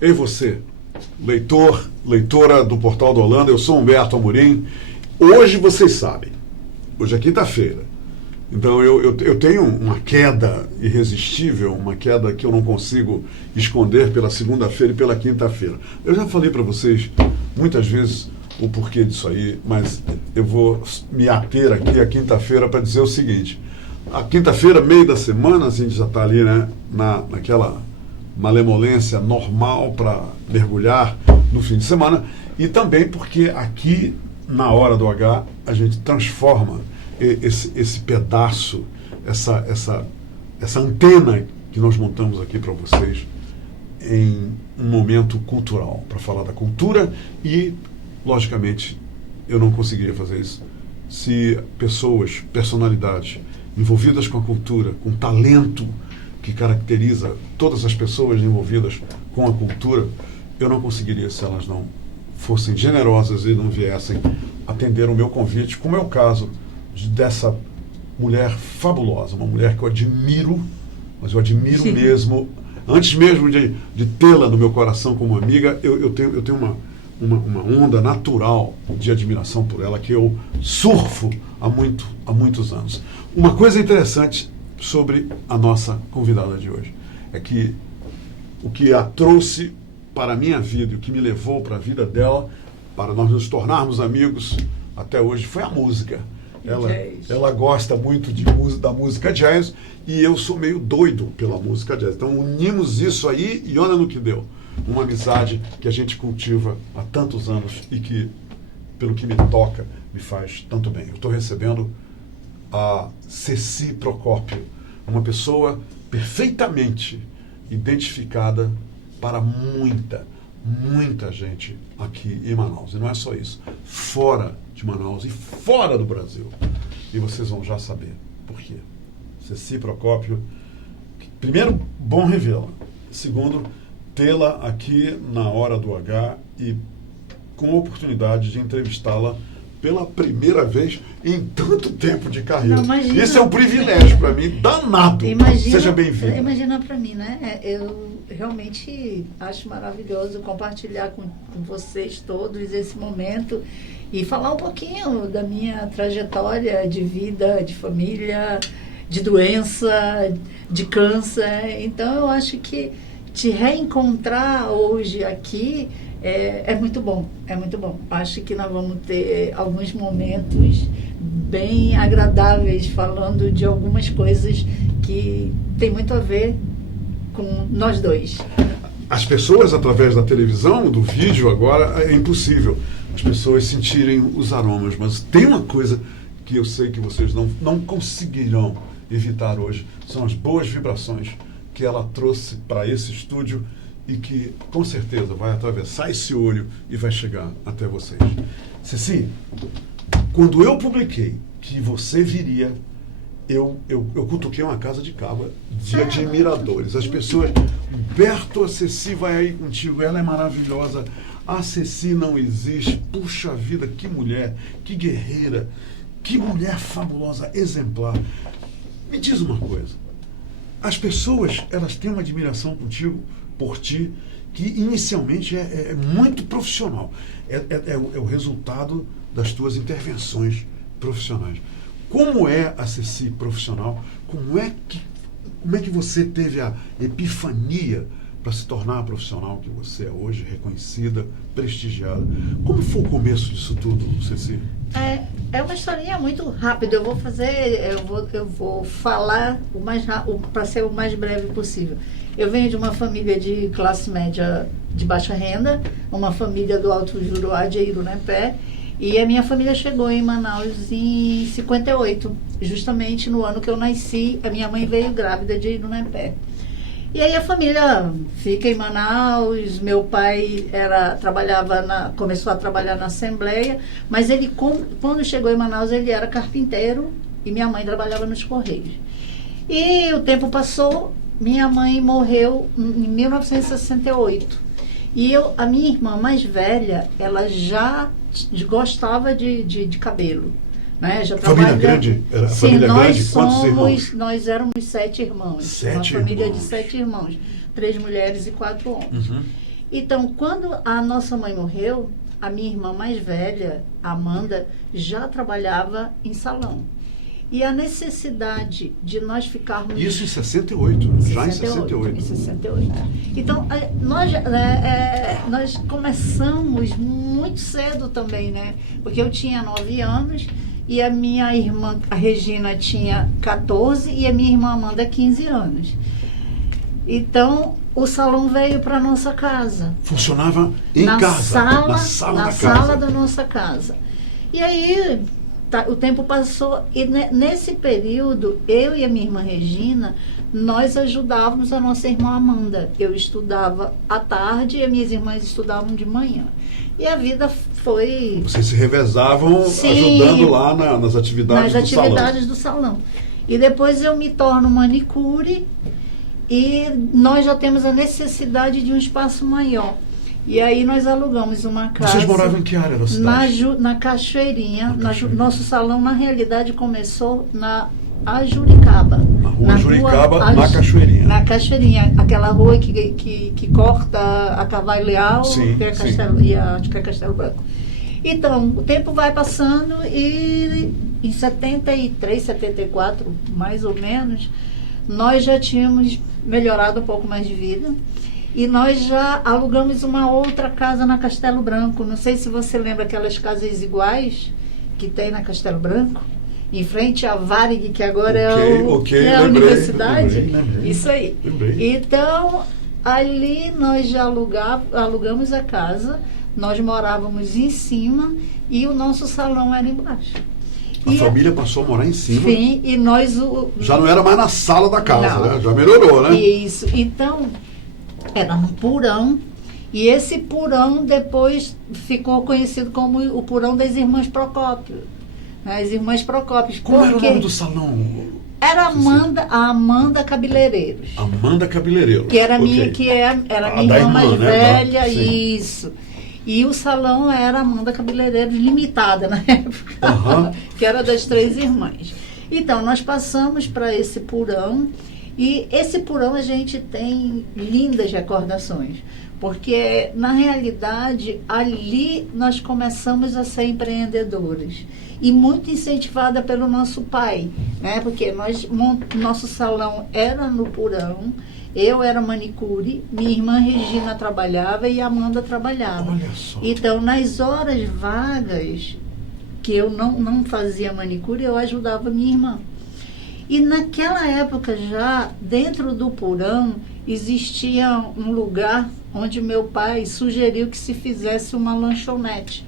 Ei você, leitor, leitora do Portal do Holanda, eu sou Humberto Amorim. Hoje vocês sabem, hoje é quinta-feira, então eu tenho uma queda irresistível, uma queda que eu não consigo esconder pela segunda-feira e pela quinta-feira. Eu já falei para vocês muitas vezes o porquê disso aí, mas eu vou me ater aqui à quinta-feira para dizer o seguinte. A quinta-feira, meio da semana, a gente já está ali, né, naquela malemolência normal para mergulhar no fim de semana, e também porque aqui, na hora do H, a gente transforma esse pedaço, essa antena que nós montamos aqui para vocês em um momento cultural, para falar da cultura e, logicamente, eu não conseguiria fazer isso se pessoas, personalidades envolvidas com a cultura, com talento que caracteriza todas as pessoas envolvidas com a cultura, eu não conseguiria se elas não fossem generosas e não viessem atender o meu convite, como é o caso dessa mulher fabulosa, uma mulher que eu admiro, mas eu admiro Sim. mesmo, antes mesmo de tê-la no meu coração como amiga, eu tenho uma onda natural de admiração por ela, que eu surfo há muitos anos. Uma coisa interessante sobre a nossa convidada de hoje é que o que a trouxe para a minha vida e o que me levou para a vida dela, para nós nos tornarmos amigos até hoje, foi a música. Ela gosta muito da música jazz e eu sou meio doido pela música jazz. Então unimos isso aí e olha no que deu. Uma amizade que a gente cultiva há tantos anos e que, pelo que me toca, me faz tanto bem. Eu estou recebendo a Ceci Procópio, uma pessoa perfeitamente identificada para muita gente aqui em Manaus. E não é só isso, fora de Manaus e fora do Brasil. E vocês vão já saber por quê. Ceci Procópio, primeiro, bom revê-la. Segundo, tê-la aqui na hora do H e com a oportunidade de entrevistá-la pela primeira vez em tanto tempo de carreira. Não, imagina. Isso é um privilégio para mim, danado. Seja bem-vindo. Imagina para mim, né? Eu realmente acho maravilhoso compartilhar com vocês todos esse momento e falar um pouquinho da minha trajetória de vida, de família, de doença, de câncer. Então, eu acho que te reencontrar hoje aqui é muito bom, é muito bom. Acho que nós vamos ter alguns momentos bem agradáveis falando de algumas coisas que tem muito a ver com nós dois. As pessoas, através da televisão, do vídeo agora, é impossível as pessoas sentirem os aromas, mas tem uma coisa que eu sei que vocês não conseguirão evitar hoje, são as boas vibrações que ela trouxe para esse estúdio e que, com certeza, vai atravessar esse olho e vai chegar até vocês. Ceci, quando eu publiquei que você viria, eu cutuquei uma casa de cabra de admiradores. As pessoas, Humberto, a Ceci vai aí contigo, ela é maravilhosa, a Ceci não existe, puxa vida, que mulher, que guerreira, que mulher fabulosa, exemplar. Me diz uma coisa, as pessoas, elas têm uma admiração contigo, por ti, que inicialmente é muito profissional. É o resultado das tuas intervenções profissionais. Como é a Ceci profissional? Como é que você teve a epifania para se tornar a profissional que você é hoje, reconhecida, prestigiada? Como foi o começo disso tudo, Ceci? É uma historinha muito rápida. Eu vou falar para ser o mais breve possível. Eu venho de uma família de classe média de baixa renda, uma família do Alto Juruá de Irunepé, e a minha família chegou em Manaus em 58, justamente no ano que eu nasci. A minha mãe veio grávida de Irunepé. E aí a família fica em Manaus. Meu pai começou a trabalhar na Assembleia, mas ele, quando chegou em Manaus, ele era carpinteiro e minha mãe trabalhava nos Correios. E o tempo passou, minha mãe morreu em 1968. E a minha irmã mais velha, ela já gostava de cabelo. Né? Já família grande? Era Sim, família nós grande? Quantos irmãos? Nós éramos 7 irmãos. Uma família de 7 irmãos. 3 mulheres e 4 homens. Uhum. Então, quando a nossa mãe morreu, a minha irmã mais velha, Amanda, já trabalhava em salão. E a necessidade de nós ficarmos... Isso em 68, já em 68. Em 68. Então, nós começamos muito cedo também, né? Porque eu tinha 9 anos e a minha irmã, a Regina, tinha 14 e a minha irmã Amanda, 15 anos. Então, o salão veio para nossa casa. Funcionava em casa, na sala da nossa casa. E aí... o tempo passou e nesse período, eu e a minha irmã Regina, nós ajudávamos a nossa irmã Amanda. Eu estudava à tarde e as minhas irmãs estudavam de manhã. E a vida foi... Vocês se revezavam, sim, ajudando lá nas atividades do salão. E depois eu me torno manicure e nós já temos a necessidade de um espaço maior. E aí nós alugamos uma casa. Vocês moravam em que área da cidade? Na Cachoeirinha. Nosso salão, na realidade, começou na Ajuricaba. Na rua Ajuricaba, na Cachoeirinha. Na Cachoeirinha, aquela rua que corta a Carvalho Leal, sim, que é Castelo, e acho que é Castelo Branco. Então, o tempo vai passando e em 73, 74, mais ou menos, nós já tínhamos melhorado um pouco mais de vida. E nós já alugamos uma outra casa na Castelo Branco. Não sei se você lembra aquelas casas iguais que tem na Castelo Branco, em frente à Varig, que agora é a universidade. Lembrei. Isso aí. Lembrei. Então, ali nós já alugamos a casa, nós morávamos em cima e o nosso salão era embaixo. A família passou a morar em cima. Sim, e nós... Já não era mais na sala da casa, né? Já melhorou, né? Isso. Então... era no porão, e esse porão depois ficou conhecido como o porão das Irmãs Procópio. As Irmãs Procópio. Como era o nome do salão? Era a Amanda Cabeleireiros. Amanda Cabeleireiros. Que era era minha irmã mais velha, isso. E o salão era Amanda Cabeleireiros Limitada na época, que era das 3 irmãs. Então, nós passamos para esse porão. E esse porão a gente tem lindas recordações, porque na realidade ali nós começamos a ser empreendedores e muito incentivada pelo nosso pai, né? Porque nosso salão era no porão, eu era manicure, minha irmã Regina trabalhava e a Amanda trabalhava. Olha só. Então, nas horas vagas que eu não fazia manicure, eu ajudava minha irmã. E naquela época já, dentro do porão, existia um lugar onde meu pai sugeriu que se fizesse uma lanchonete.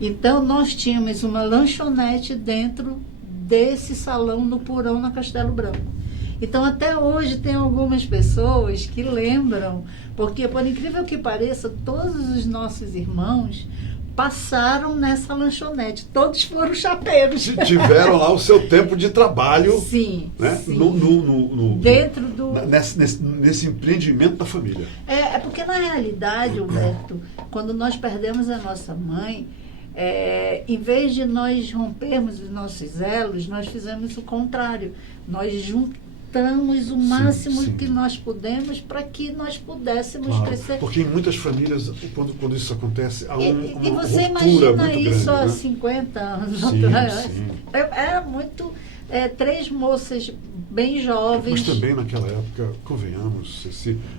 Então, nós tínhamos uma lanchonete dentro desse salão no porão na Castelo Branco. Então, até hoje, tem algumas pessoas que lembram, porque, por incrível que pareça, todos os nossos irmãos passaram nessa lanchonete. Todos foram chapeiros. Tiveram lá o seu tempo de trabalho. Sim. Né? Sim. Dentro do... Nesse empreendimento da família. É porque, na realidade, Humberto, quando nós perdemos a nossa mãe, em vez de nós rompermos os nossos elos, nós fizemos o contrário. Nós juntamos o máximo que nós pudemos para que nós pudéssemos crescer. Porque em muitas famílias, quando isso acontece, há uma e você ruptura imagina muito isso grande, há né? 50 anos Sim, atrás. sim. Era muito... 3 moças bem jovens. Mas também naquela época, convenhamos,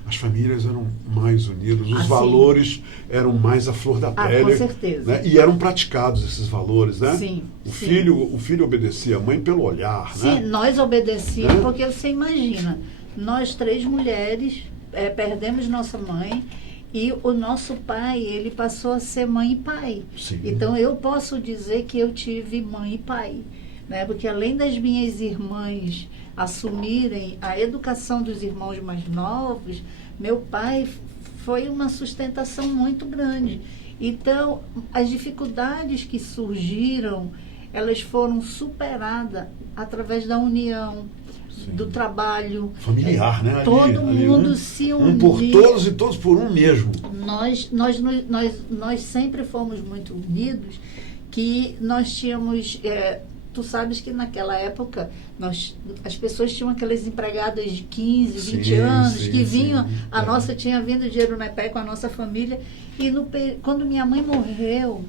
as famílias eram mais unidas, os Assim, valores eram mais à flor da pele. Com certeza. Né? E eram praticados esses valores, né? Sim. O filho obedecia a mãe pelo olhar, sim, né? Nós obedecíamos, porque você imagina, nós 3 mulheres perdemos nossa mãe e o nosso pai, ele passou a ser mãe e pai. Sim. Então, eu posso dizer que eu tive mãe e pai. Né? Porque além das minhas irmãs assumirem a educação dos irmãos mais novos, meu pai foi uma sustentação muito grande. Então, as dificuldades que surgiram, elas foram superadas através da união, do trabalho. Familiar, né? Todo mundo se uniu. Um por todos e todos por um mesmo. Nós sempre fomos muito unidos, que nós tínhamos tu sabes que naquela época as pessoas tinham aquelas empregadas de 15, 20 anos que vinham, a nossa tinha vindo dinheiro na pé com a nossa família, e quando minha mãe morreu,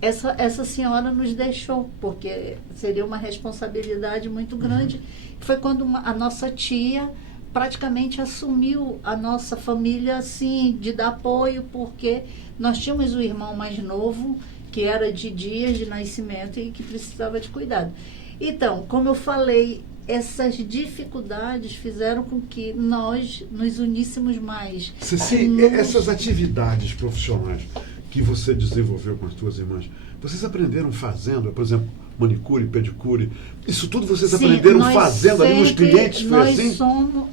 essa senhora nos deixou, porque seria uma responsabilidade muito grande. Foi quando a nossa tia praticamente assumiu a nossa família, assim, de dar apoio, porque nós tínhamos o irmão mais novo, que era de dias de nascimento e que precisava de cuidado. Então, como eu falei, essas dificuldades fizeram com que nós nos uníssemos mais. Ceci, essas atividades profissionais que você desenvolveu com as suas irmãs, vocês aprenderam fazendo, por exemplo, manicure, pedicure, isso tudo vocês aprenderam fazendo ali nos clientes?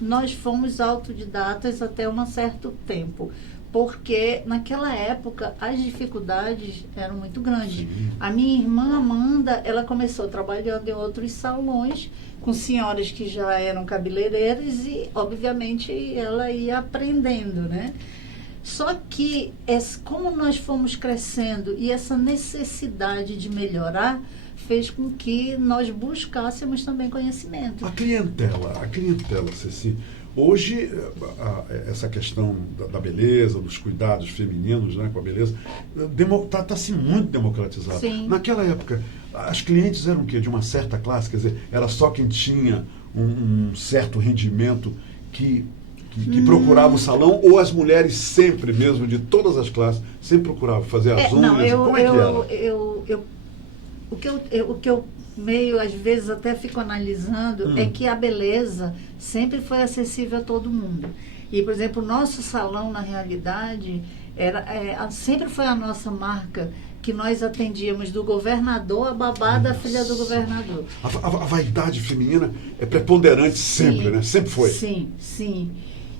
Nós fomos autodidatas até um certo tempo, porque naquela época as dificuldades eram muito grandes. Sim. A minha irmã Amanda, ela começou trabalhando em outros salões, com senhoras que já eram cabeleireiras, e obviamente ela ia aprendendo, né? Só que, como nós fomos crescendo e essa necessidade de melhorar fez com que nós buscássemos também conhecimento. A clientela, Ceci, hoje essa questão da beleza, dos cuidados femininos, né, com a beleza, está se muito democratizado. Sim. Naquela época, as clientes eram o quê? De uma certa classe, quer dizer, era só quem tinha um certo rendimento que procurava o salão, ou as mulheres sempre mesmo, de todas as classes, sempre procuravam fazer as unhas? Não, como é que era? O que eu meio, às vezes, até fico analisando é que a beleza sempre foi acessível a todo mundo. E, por exemplo, o nosso salão, na realidade, sempre foi a nossa marca, que nós atendíamos do governador a babá da filha do governador. A vaidade feminina é preponderante sempre, né? Sempre foi. Sim, sim.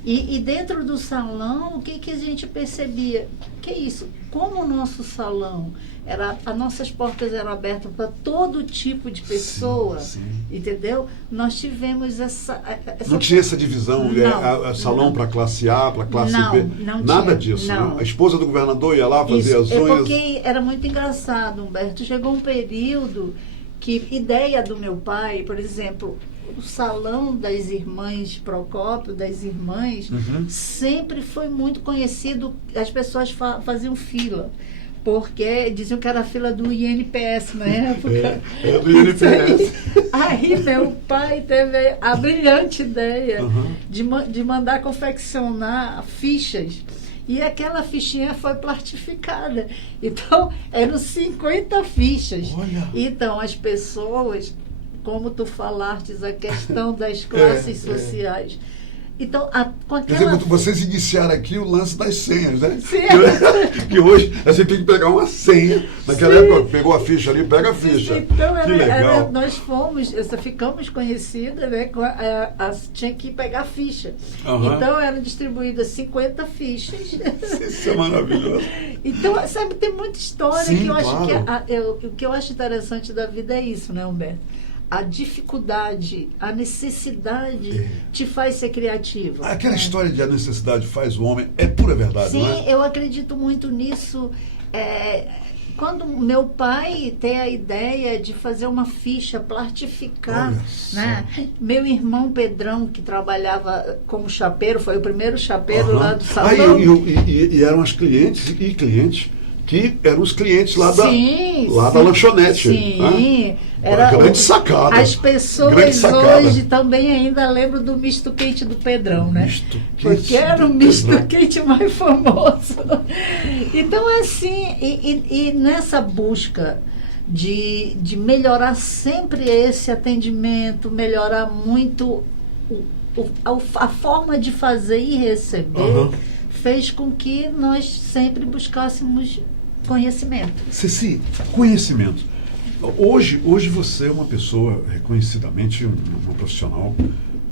E dentro do salão, o que a gente percebia? Que é isso? Como o nosso salão, as nossas portas eram abertas para todo tipo de pessoa, sim. Entendeu? Nós tivemos essa não tinha essa divisão, salão para classe A, para classe B? Não nada tinha, disso, não. Né? A esposa do governador ia lá fazer as unhas. Porque era muito engraçado, Humberto. Chegou um período que, ideia do meu pai, por exemplo, o salão das irmãs Procópio, das irmãs, sempre foi muito conhecido, as pessoas faziam fila, porque diziam que era a fila do INPS na época. Do INPS. Aí meu pai teve a brilhante ideia de mandar confeccionar fichas. E aquela fichinha foi plastificada. Então, eram 50 fichas. Olha. Então, as pessoas, como tu falastes, a questão das classes sociais. Então, com aquela... Quer dizer, vocês iniciaram aqui o lance das senhas, né? Sim. Que hoje você tem que pegar uma senha. Naquela época, pegou a ficha ali, pega a ficha. Então, que legal. Nós ficamos conhecidas, né? Tinha que pegar a ficha. Então, eram distribuídas 50 fichas. Isso é maravilhoso. Então, sabe, tem muita história. Sim, que eu claro. acho que o que eu acho interessante da vida é isso, né, Humberto? A dificuldade, a necessidade te faz ser criativo. Aquela história de a necessidade faz o homem é pura verdade, Sim, não é? eu acredito muito nisso. Quando meu pai tem a ideia de fazer uma ficha, plastificar, né? Meu irmão Pedrão, que trabalhava como chapeiro, foi o primeiro chapeiro lá do salão. E eram as clientes e clientes que eram os clientes lá da lanchonete. Sim, né? era grande sacada. As pessoas hoje também ainda lembram do misto quente do Pedrão, né? Porque era o misto quente mais famoso. Então é assim, e nessa busca de melhorar sempre esse atendimento, melhorar muito a forma de fazer e receber, fez com que nós sempre buscássemos conhecimento. Ceci, conhecimento. Hoje você é uma pessoa reconhecidamente uma profissional,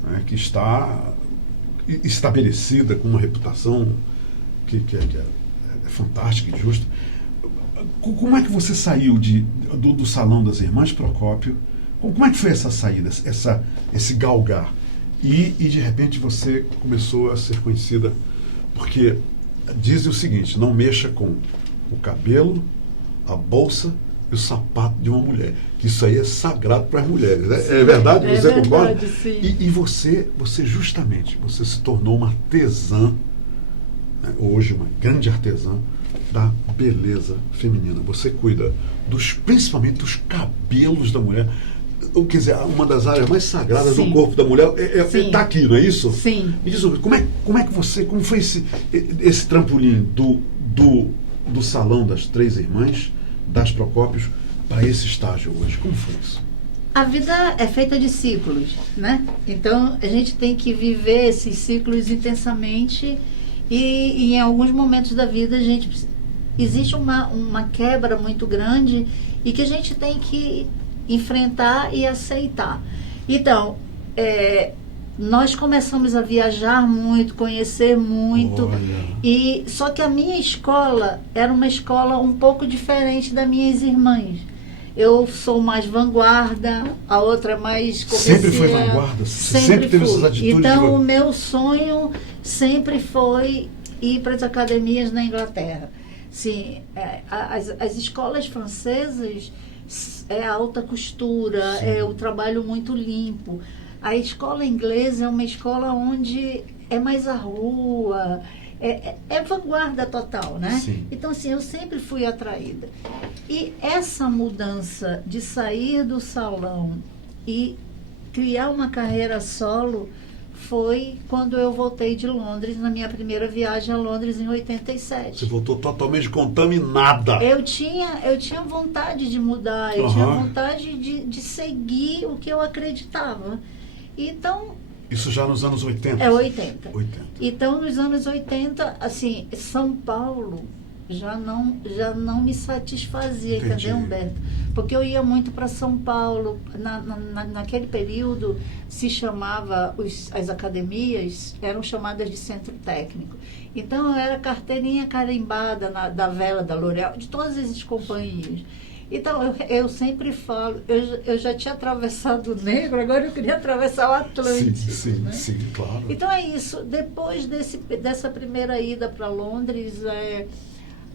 né, que está estabelecida com uma reputação que é fantástica e justa. Como é que você saiu do Salão das Irmãs Procópio? Como é que foi essa saída, esse galgar? E de repente você começou a ser conhecida, porque dizem o seguinte: não mexa com o cabelo, a bolsa e o sapato de uma mulher. Que isso aí é sagrado para as mulheres. Né? É verdade? É Você verdade, concorda? sim. E você justamente, você se tornou uma artesã, né? Hoje uma grande artesã da beleza feminina. Você cuida principalmente dos cabelos da mulher. Quer dizer, uma das áreas mais sagradas Sim. do corpo da mulher está aqui, não é isso? Sim. Me diz, como foi esse trampolim do Salão das Três Irmãs, das Procópios, para esse estágio hoje? Como foi isso? A vida é feita de ciclos, né? Então, a gente tem que viver esses ciclos intensamente e em alguns momentos da vida existe uma quebra muito grande e que a gente tem que enfrentar e aceitar. Então, nós começamos a viajar muito, conhecer muito. Olha. Só que a minha escola era uma escola um pouco diferente das minhas irmãs. Eu sou mais vanguarda, a outra é mais comercial. Sempre foi vanguarda? Sempre teve essas atitudes? Então, o meu sonho sempre foi ir para as academias na Inglaterra. Sim, as escolas francesas é alta costura, Sim. é o trabalho muito limpo. A escola inglesa é uma escola onde é mais a rua, é vanguarda total, né? Sim. Então, assim, eu sempre fui atraída. E essa mudança de sair do salão e criar uma carreira solo foi quando eu voltei de Londres, na minha primeira viagem a Londres em 87. Você voltou totalmente contaminada. Eu tinha vontade de mudar, eu tinha vontade de seguir o que eu acreditava. Então... Isso já nos anos 80? É 80. 80. Então, nos anos 80, assim, São Paulo já não me satisfazia, Entendi. entendeu, Humberto? Porque eu ia muito para São Paulo. Naquele período, se chamava, as academias eram chamadas de centro técnico. Então, eu era carteirinha carimbada da Vela, da L'Oréal, de todas as companhias. Então, eu sempre falo, eu já tinha atravessado o Negro, agora eu queria atravessar o Atlântico. Sim, né? sim, claro. Então, é isso. Depois dessa primeira ida para Londres,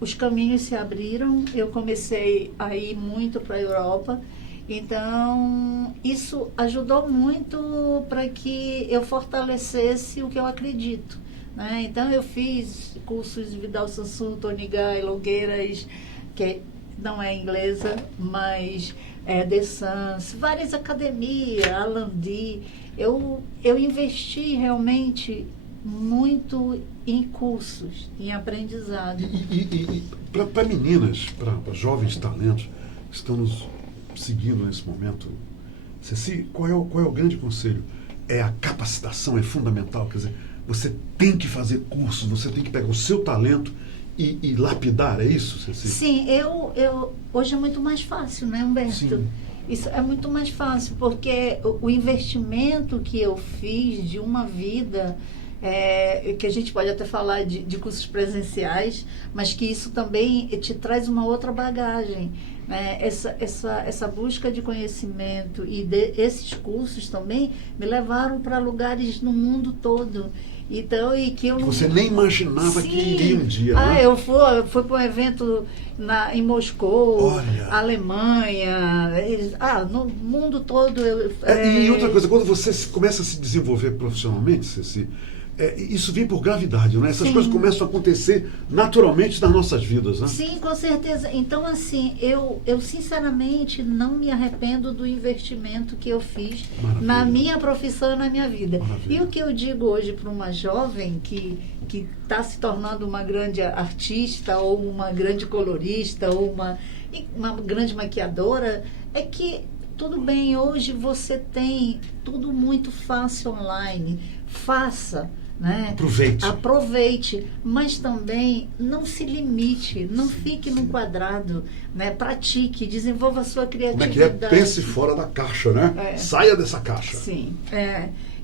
os caminhos se abriram, eu comecei a ir muito para a Europa. Então, isso ajudou muito para que eu fortalecesse o que eu acredito. Né? Então, eu fiz cursos de Vidal Sassoon, Tony Guy, Longueiras, que não é inglesa, mas The Sans, várias academias, Alandi. Eu investi realmente muito em cursos, em aprendizado. E para meninas, para jovens talentos que estão nos seguindo nesse momento, Ceci, qual é o grande conselho? A capacitação é fundamental, quer dizer, você tem que fazer cursos, você tem que pegar o seu talento e lapidar, é isso, Ceci? Sim, hoje é muito mais fácil, né, Humberto? Sim. Isso é muito mais fácil, porque o investimento que eu fiz de uma vida, que a gente pode até falar de cursos presenciais, mas que isso também te traz uma outra bagagem. Né? Essa busca de conhecimento e esses cursos também me levaram para lugares no mundo todo. Então, e que eu não... Você nem imaginava que iria um dia, né? Eu fui para um evento em Moscou, Olha. Alemanha, no mundo todo. E outra coisa, quando você começa a se desenvolver profissionalmente, Ceci, isso vem por gravidade, né? Essas Sim. coisas começam a acontecer naturalmente nas nossas vidas, né? Sim, com certeza. Então, assim, eu sinceramente não me arrependo do investimento que eu fiz Maravilha. na minha profissão e na minha vida. Maravilha. E o que eu digo hoje para uma jovem que está se tornando uma grande artista, ou uma grande colorista, ou uma grande maquiadora, é que tudo bem, hoje você tem tudo muito fácil online. Faça. Né? Aproveite, mas também não se limite, não fique num quadrado, né? Pratique, desenvolva a sua criatividade. Como é que é? Pense fora da caixa, né? Saia dessa caixa. Sim,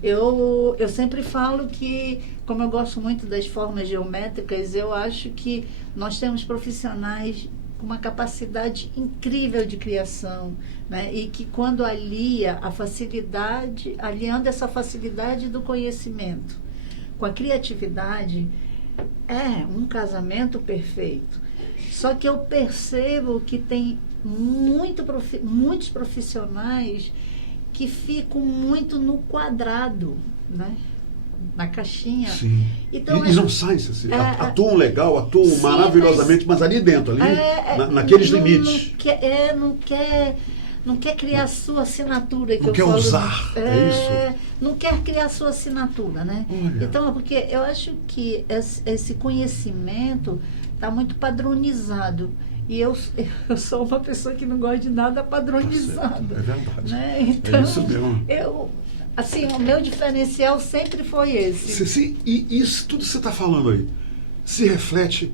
eu sempre falo que, como eu gosto muito das formas geométricas, eu acho que nós temos profissionais com uma capacidade incrível de criação, né? E que quando aliando essa facilidade do conhecimento com a criatividade, é um casamento perfeito. Só que eu percebo que tem muitos profissionais que ficam muito no quadrado, né? Na caixinha. Sim. Então, e não saem, atuam legal, atuam sim, maravilhosamente, mas ali dentro, naqueles limites. Não quer criar a sua assinatura. Não quer usar, é isso? Não quer criar a sua assinatura, né? Olha. Então, porque eu acho que esse conhecimento está muito padronizado. E eu sou uma pessoa que não gosta de nada padronizado. Tá, é verdade. Né? Então, é isso mesmo. Assim, o meu diferencial sempre foi esse. Sim, e isso tudo que você está falando aí se reflete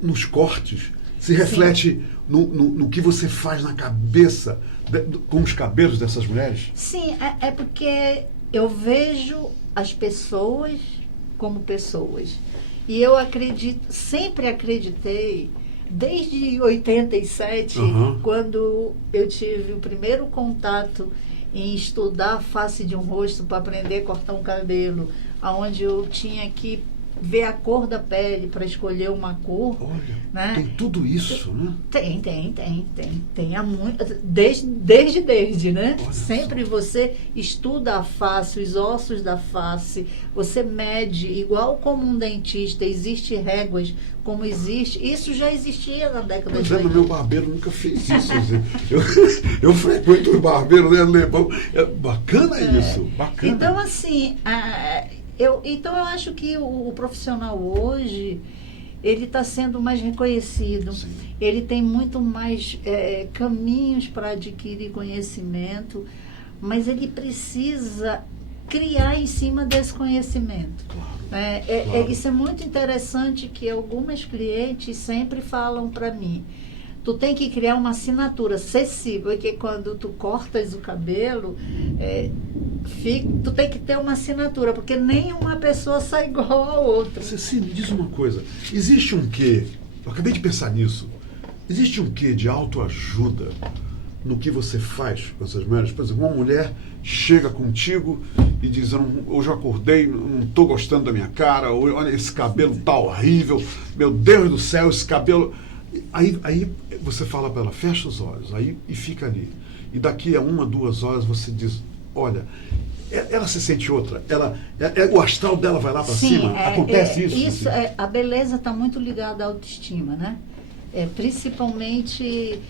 nos cortes, se reflete no que você faz na cabeça, com os cabelos dessas mulheres? Sim, é porque eu vejo as pessoas como pessoas. E eu sempre acreditei, desde 87, quando eu tive o primeiro contato em estudar a face de um rosto para aprender a cortar um cabelo, aonde eu tinha que ver a cor da pele para escolher uma cor. Olha, né? Tem tudo isso, né? Tem há muito, desde, né? Olha sempre só. Você estuda a face, os ossos da face, você mede, igual como um dentista, existe réguas, como existe, isso já existia na década de 80. Meu barbeiro nunca fez isso. eu frequento os barbeiros, né, alemão. É bacana isso, bacana. Então, assim, eu acho que o profissional hoje, ele está sendo mais reconhecido. Sim. Ele tem muito mais caminhos para adquirir conhecimento, mas ele precisa criar em cima desse conhecimento. Claro, claro. Isso é muito interessante, que algumas clientes sempre falam para mim: tu tem que criar uma assinatura acessível, porque quando tu cortas o cabelo, tu tem que ter uma assinatura, porque nenhuma pessoa sai igual a outra. Você me diz uma coisa, existe um quê, eu acabei de pensar nisso, existe um quê de autoajuda no que você faz com essas mulheres? Por exemplo, uma mulher chega contigo e diz: hoje eu acordei, não estou gostando da minha cara, olha, esse cabelo tá horrível, meu Deus do céu, esse cabelo... Aí você fala para ela: fecha os olhos, e fica ali. E daqui a 1, 2 horas você diz: olha, ela se sente outra, o astral dela vai lá para cima. Acontece isso? A beleza está muito ligada à autoestima, né? Principalmente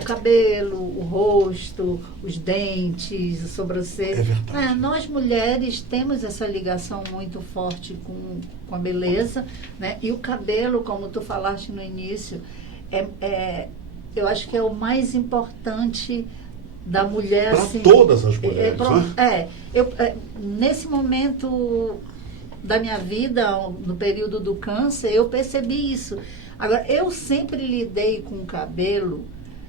o cabelo, o rosto, os dentes, a sobrancelha. É verdade. Nós mulheres temos essa ligação muito forte com a beleza, né? E o cabelo, como tu falaste no início, eu acho que é o mais importante da mulher. Para assim, todas as mulheres, né? Nesse momento da minha vida, no período do câncer, eu percebi isso. Agora, eu sempre lidei com o cabelo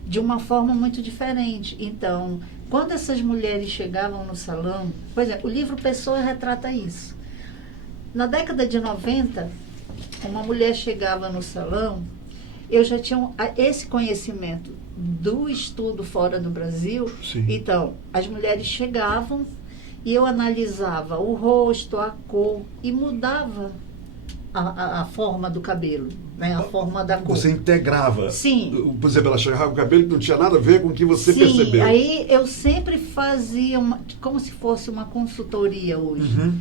de uma forma muito diferente. Então, quando essas mulheres chegavam no salão, por exemplo, o livro Pessoa retrata isso. Na década de 90, uma mulher chegava no salão, eu já tinha esse conhecimento do estudo fora do Brasil. Sim. Então, as mulheres chegavam e eu analisava o rosto, a cor, e mudava a forma do cabelo, né? A forma da cor. Você integrava. Sim. Por exemplo, ela chegava com o cabelo que não tinha nada a ver com o que você Sim, percebeu. Aí eu sempre fazia como se fosse uma consultoria hoje.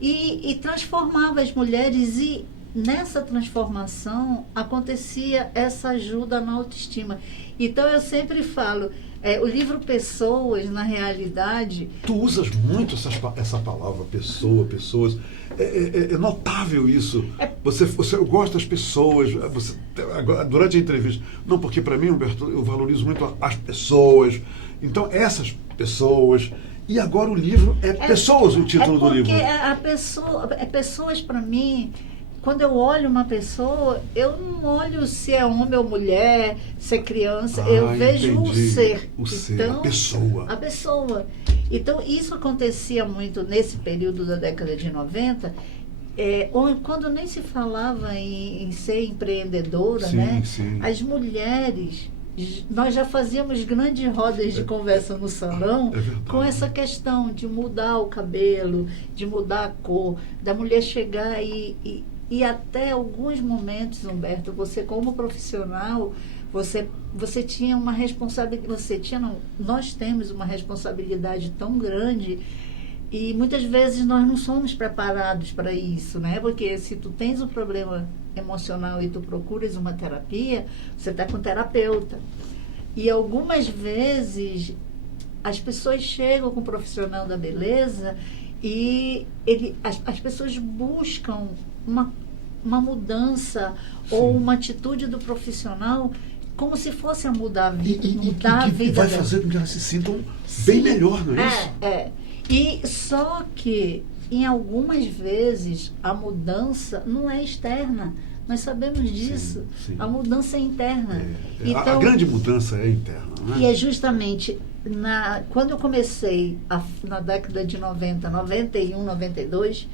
E transformava as mulheres, e nessa transformação acontecia essa ajuda na autoestima. Então eu sempre falo, o livro Pessoas, na realidade... Tu usas muito essa palavra, pessoas. É notável isso. Você gosta das pessoas. Durante a entrevista... Não, porque para mim, Humberto, eu valorizo muito as pessoas. Então, essas pessoas... E agora o livro Pessoas, o título do livro. Porque pessoas, para mim... Quando eu olho uma pessoa, eu não olho se é homem ou mulher, se é criança, eu vejo entendi. o ser. O ser, a pessoa. A pessoa. Então, isso acontecia muito nesse período da década de 90, quando nem se falava em ser empreendedora, Sim, né? sim. As mulheres, nós já fazíamos grandes rodas de conversa no salão com essa questão de mudar o cabelo, de mudar a cor, da mulher chegar e e até alguns momentos, Humberto, você como profissional, você tinha uma responsabilidade, nós temos uma responsabilidade tão grande e muitas vezes nós não somos preparados para isso, né? Porque se tu tens um problema emocional e tu procuras uma terapia, você está com um terapeuta. E algumas vezes as pessoas chegam com o profissional da beleza e as pessoas buscam uma mudança ou uma atitude do profissional como se fosse a mudar a vida, mudar a vida vai dela. fazer com que elas se sintam bem melhor, não é isso? E só que, em algumas vezes, a mudança não é externa. Nós sabemos disso. Sim. A mudança é interna. A grande mudança é interna, não é? E é justamente quando eu comecei, na década de 90, 91, 92,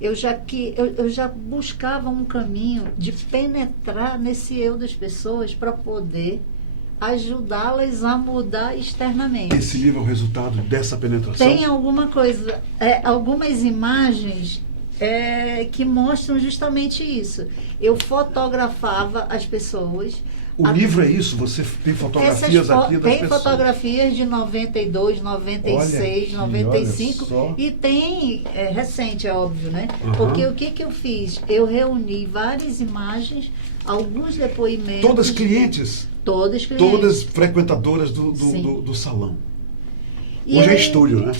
eu já buscava um caminho de penetrar nesse eu das pessoas para poder ajudá-las a mudar externamente. Esse livro é o resultado dessa penetração? Tem alguma coisa, algumas imagens que mostram justamente isso. Eu fotografava as pessoas. O livro é isso? Você tem fotografias aqui das tem pessoas? Fotografias de 92, 96, olha 95 e tem recente, é óbvio, né? Uhum. Porque o que eu fiz? Eu reuni várias imagens, alguns depoimentos. Todas clientes? Todas clientes. Todas frequentadoras do salão. E hoje é estúdio, né?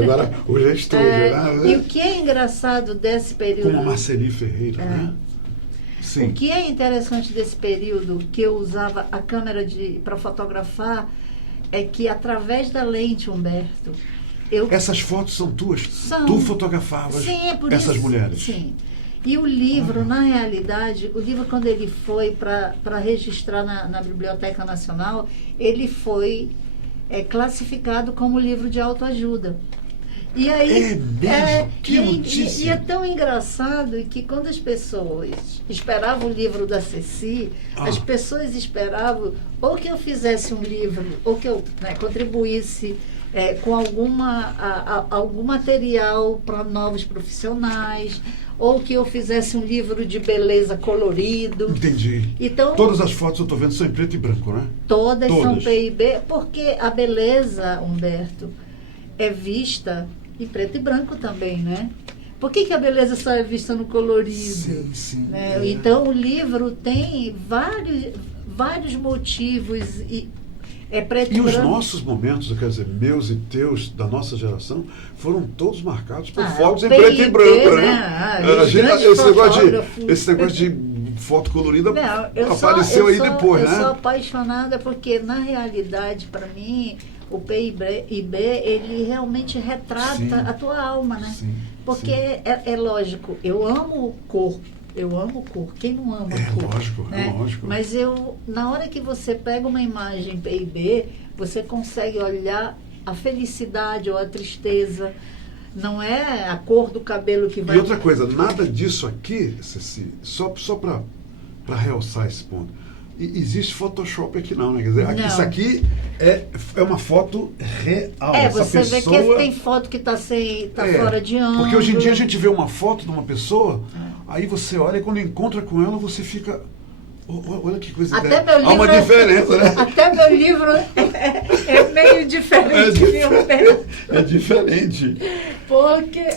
Agora, hoje é estúdio. Né? E o que é engraçado desse período... Com a Marceli Ferreira, né? Sim. O que é interessante desse período, que eu usava a câmera para fotografar, é que através da lente, Humberto... Essas fotos são tuas? São. Tu fotografavas essas mulheres? Sim. E o livro, na realidade, quando ele foi para registrar na Biblioteca Nacional, ele foi classificado como livro de autoajuda. E aí, que notícia! E é tão engraçado que quando as pessoas esperavam o livro da Ceci, as pessoas esperavam ou que eu fizesse um livro, ou que eu contribuísse com algum material para novos profissionais, ou que eu fizesse um livro de beleza colorido. Entendi. Então, todas as fotos eu estou vendo são em preto e branco, né? Todas são PIB, porque a beleza, Humberto, é vista em preto e branco também, né? Por que a beleza só é vista no colorido? Sim. Né? Então, o livro tem vários motivos e preto e branco. Os nossos momentos, quer dizer, meus e teus, da nossa geração, foram todos marcados por fotos em preto e branco, né? Esse negócio de foto colorida apareceu aí depois, né? Eu sou apaixonada porque, na realidade, para mim, o PIB, ele realmente retrata a tua alma, né? Sim, porque é lógico, eu amo cor. Quem não ama cor? Lógico, né? É lógico. Mas na hora que você pega uma imagem PIB, você consegue olhar a felicidade ou a tristeza. Não é a cor do cabelo que vai... E outra coisa, nada disso aqui, Ceci, só para realçar esse ponto, existe Photoshop aqui não, né? Quer dizer, isso aqui é uma foto real. Você vê que tem foto que está fora de ângulo. Porque hoje em dia a gente vê uma foto de uma pessoa, aí você olha e quando encontra com ela, você fica... Olha que coisa interessante. Há uma diferença, né? Até meu livro é meio diferente. É diferente.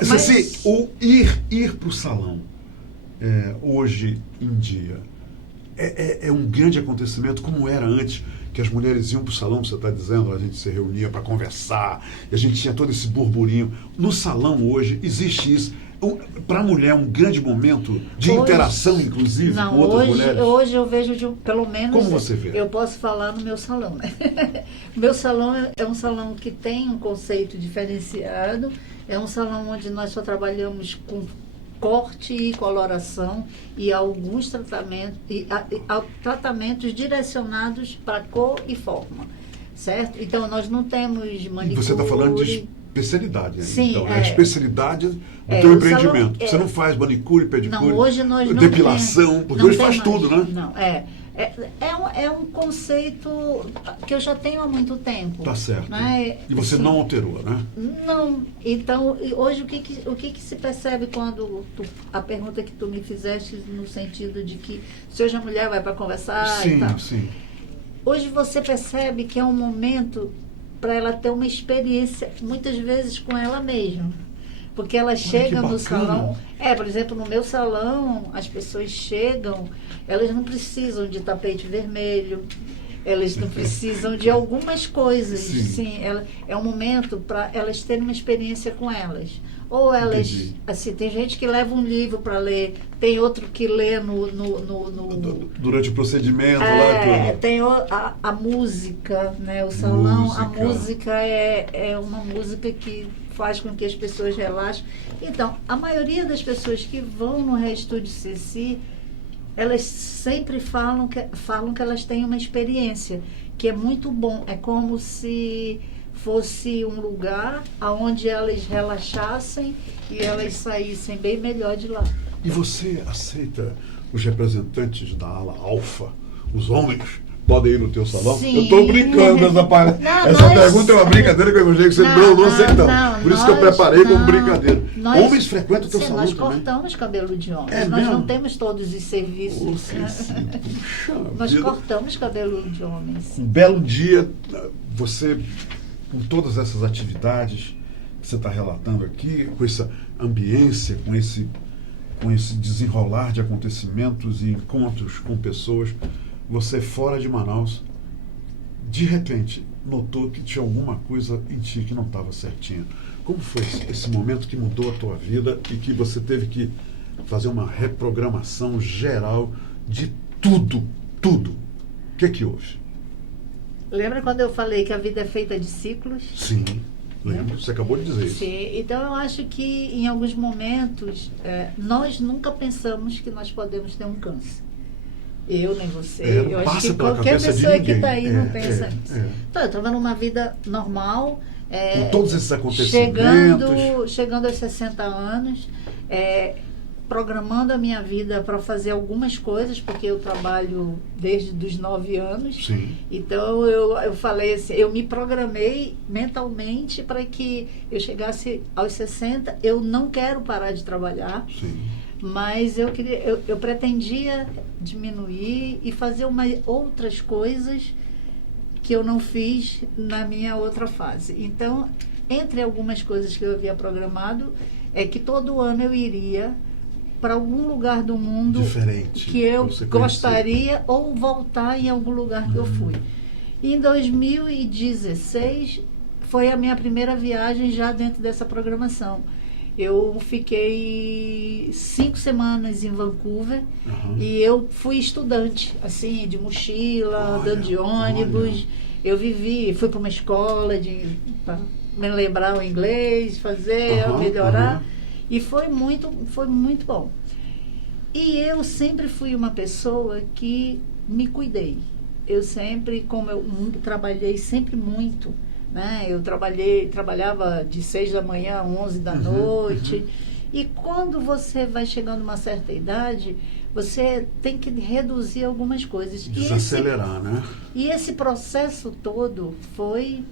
Ceci, o ir para o salão, hoje em dia, é um grande acontecimento, como era antes, que as mulheres iam para o salão, você está dizendo, a gente se reunia para conversar, e a gente tinha todo esse burburinho. No salão hoje, existe isso. Para a mulher, um grande momento de interação, inclusive, com outras mulheres? Hoje eu vejo, pelo menos... Como você vê? Eu posso falar no meu salão, né? Meu salão é um salão que tem um conceito diferenciado, é um salão onde nós só trabalhamos com corte e coloração e alguns tratamentos direcionados para cor e forma, certo? Então, nós não temos manicure... Você está falando de especialidade, né? Sim, então, é a especialidade do teu empreendimento. Você não faz manicure, pedicure, não, hoje nós não depilação, porque hoje faz tudo, né? Não, É um conceito que eu já tenho há muito tempo. Tá certo. Né? E você não alterou, né? Não. Então, hoje o que se percebe quando a pergunta que tu me fizeste no sentido de que se hoje a mulher vai para conversar Sim, e tal. sim. Hoje você percebe que é um momento para ela ter uma experiência, muitas vezes com ela mesma. Porque ela chega no salão. Por exemplo, no meu salão, as pessoas chegam, elas não precisam de tapete vermelho, elas não precisam de algumas coisas. Sim, é um momento para elas terem uma experiência com elas. Ou elas, Entendi. assim, tem gente que leva um livro para ler, tem outro que lê durante o procedimento lá. Tem a música, né? O salão, a música é uma música que faz com que as pessoas relaxem. Então, a maioria das pessoas que vão no Restúdio Ceci, elas sempre falam que elas têm uma experiência, que é muito bom. É como se fosse um lugar onde elas relaxassem e elas saíssem bem melhor de lá. E você aceita os representantes da ala alfa, os homens, podem ir no teu salão? Sim. Eu estou brincando, essa pergunta é uma brincadeira que eu imaginei que você não aceitava. Por isso que eu preparei como brincadeira. Homens frequentam o teu salão nós também? Nós cortamos cabelo de homens. Nós não temos todos os serviços. Nós cortamos cabelo de homens. Um belo dia, você, com todas essas atividades que você está relatando aqui, com essa ambiência, com esse desenrolar de acontecimentos e encontros com pessoas, você fora de Manaus, de repente, notou que tinha alguma coisa em ti que não estava certinho. Como foi esse momento que mudou a tua vida e que você teve que fazer uma reprogramação geral de tudo? O que houve? Lembra quando eu falei que a vida é feita de ciclos? Sim, lembro. Você acabou de dizer isso. Sim, então eu acho que em alguns momentos nós nunca pensamos que nós podemos ter um câncer. Eu nem você. Eu acho que qualquer pessoa que está aí não pensa nisso. Então, eu estava numa vida normal. Com todos esses acontecimentos. Chegando aos 60 anos, programando a minha vida para fazer algumas coisas, porque eu trabalho desde os 9 anos. Sim. Então, eu falei assim, eu me programei mentalmente para que eu chegasse aos 60. Eu não quero parar de trabalhar. Sim. Mas eu pretendia diminuir e fazer outras coisas que eu não fiz na minha outra fase. Então, entre algumas coisas que eu havia programado, é que todo ano eu iria para algum lugar do mundo diferente, que eu gostaria ou voltar em algum lugar que eu fui. E em 2016 foi a minha primeira viagem já dentro dessa programação. Eu fiquei 5 semanas em Vancouver e eu fui estudante, assim, de mochila, andando de ônibus. Eu fui para uma escola para me lembrar o inglês, melhorar. E foi muito bom. E eu sempre fui uma pessoa que me cuidei. Eu sempre, como eu trabalhei sempre muito, né? Eu trabalhava de 6 da manhã a 11 da noite. E quando você vai chegando a uma certa idade, você tem que reduzir algumas coisas. Desacelerar, né? E esse processo todo foi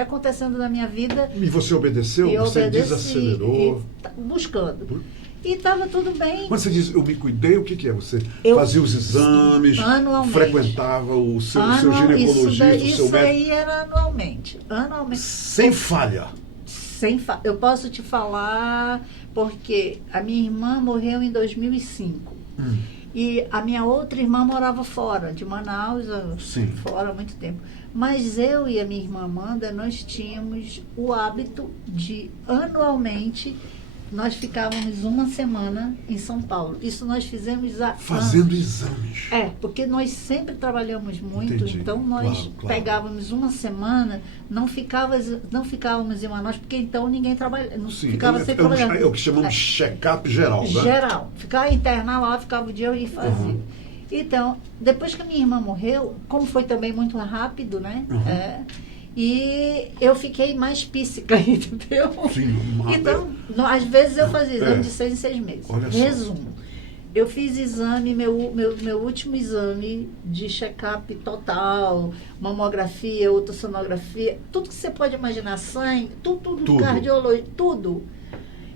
acontecendo na minha vida. E você obedeceu? Você desacelerou? Buscando. E estava tudo bem. Quando você diz, eu me cuidei, o que é? Você fazia os exames, frequentava o seu ginecologista, o seu médico? Isso aí era anualmente. Sem falha? Sem falha. Eu posso te falar porque a minha irmã morreu em 2005. E a minha outra irmã morava fora, de Manaus, fora há muito tempo. Mas eu e a minha irmã Amanda, nós tínhamos o hábito de, anualmente, nós ficávamos uma semana em São Paulo. Isso nós fizemos fazendo exames. Porque nós sempre trabalhamos muito. Entendi. Então nós pegávamos uma semana, não ficávamos em Manaus, porque então ninguém trabalhava, não ficava sem trabalhar. É o que chamamos de check-up geral, né? Geral. Ficar internar lá, ficava o dia e fazia. Então, depois que a minha irmã morreu, como foi também muito rápido, né? E eu fiquei mais píssica, entendeu? Sim, então, às vezes eu fazia exame de 6 em 6 meses. Olha Resumo. Eu fiz exame, meu último exame de check-up total, mamografia, ultrassonografia, tudo que você pode imaginar, sangue, tudo. Cardiologia, tudo.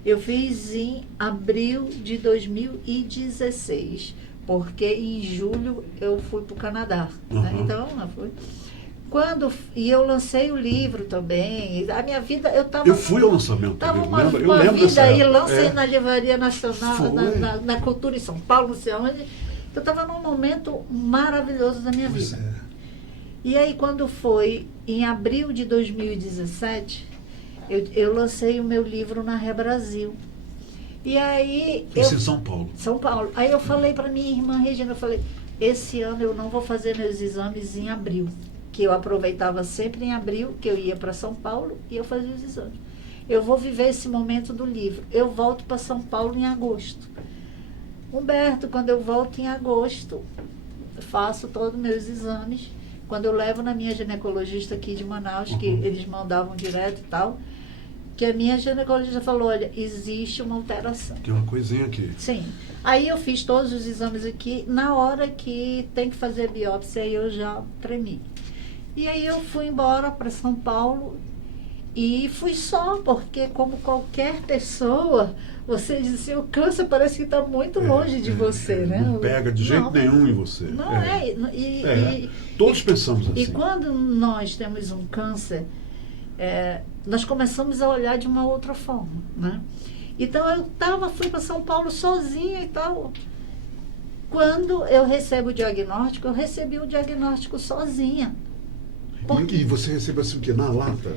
Eu fiz em abril de 2016, porque em julho eu fui para o Canadá. Né? Então, eu fui. E eu lancei o livro também. A minha vida, eu fui ao lançamento também, eu lembro vida aí, lancei na Livraria Nacional, na Cultura em São Paulo, não sei onde. Eu estava num momento maravilhoso da minha vida. E aí, quando foi em abril de 2017, eu lancei o meu livro na Rebrasil. E aí... Isso em São Paulo. São Paulo. Aí eu falei para minha irmã Regina, eu falei, esse ano eu não vou fazer meus exames em abril. Que eu aproveitava sempre em abril, que eu ia para São Paulo e eu fazia os exames. Eu vou viver esse momento do livro. Eu volto para São Paulo em agosto. Humberto, quando eu volto em agosto, faço todos os meus exames. Quando eu levo na minha ginecologista aqui de Manaus, que eles mandavam direto e tal, que a minha ginecologista falou, olha, existe uma alteração. Tem uma coisinha aqui. Sim. Aí eu fiz todos os exames aqui. Na hora que tem que fazer a biópsia, eu já tremi. E aí eu fui embora para São Paulo e fui só, porque como qualquer pessoa, você diz assim, o câncer parece que está muito longe de você, né? Não pega de jeito nenhum em você. Não todos pensamos assim. E quando nós temos um câncer, nós começamos a olhar de uma outra forma, né? Então fui para São Paulo sozinha e tal. Quando eu recebo o diagnóstico, eu recebi o diagnóstico sozinha. E você recebeu assim o quê? Na lata?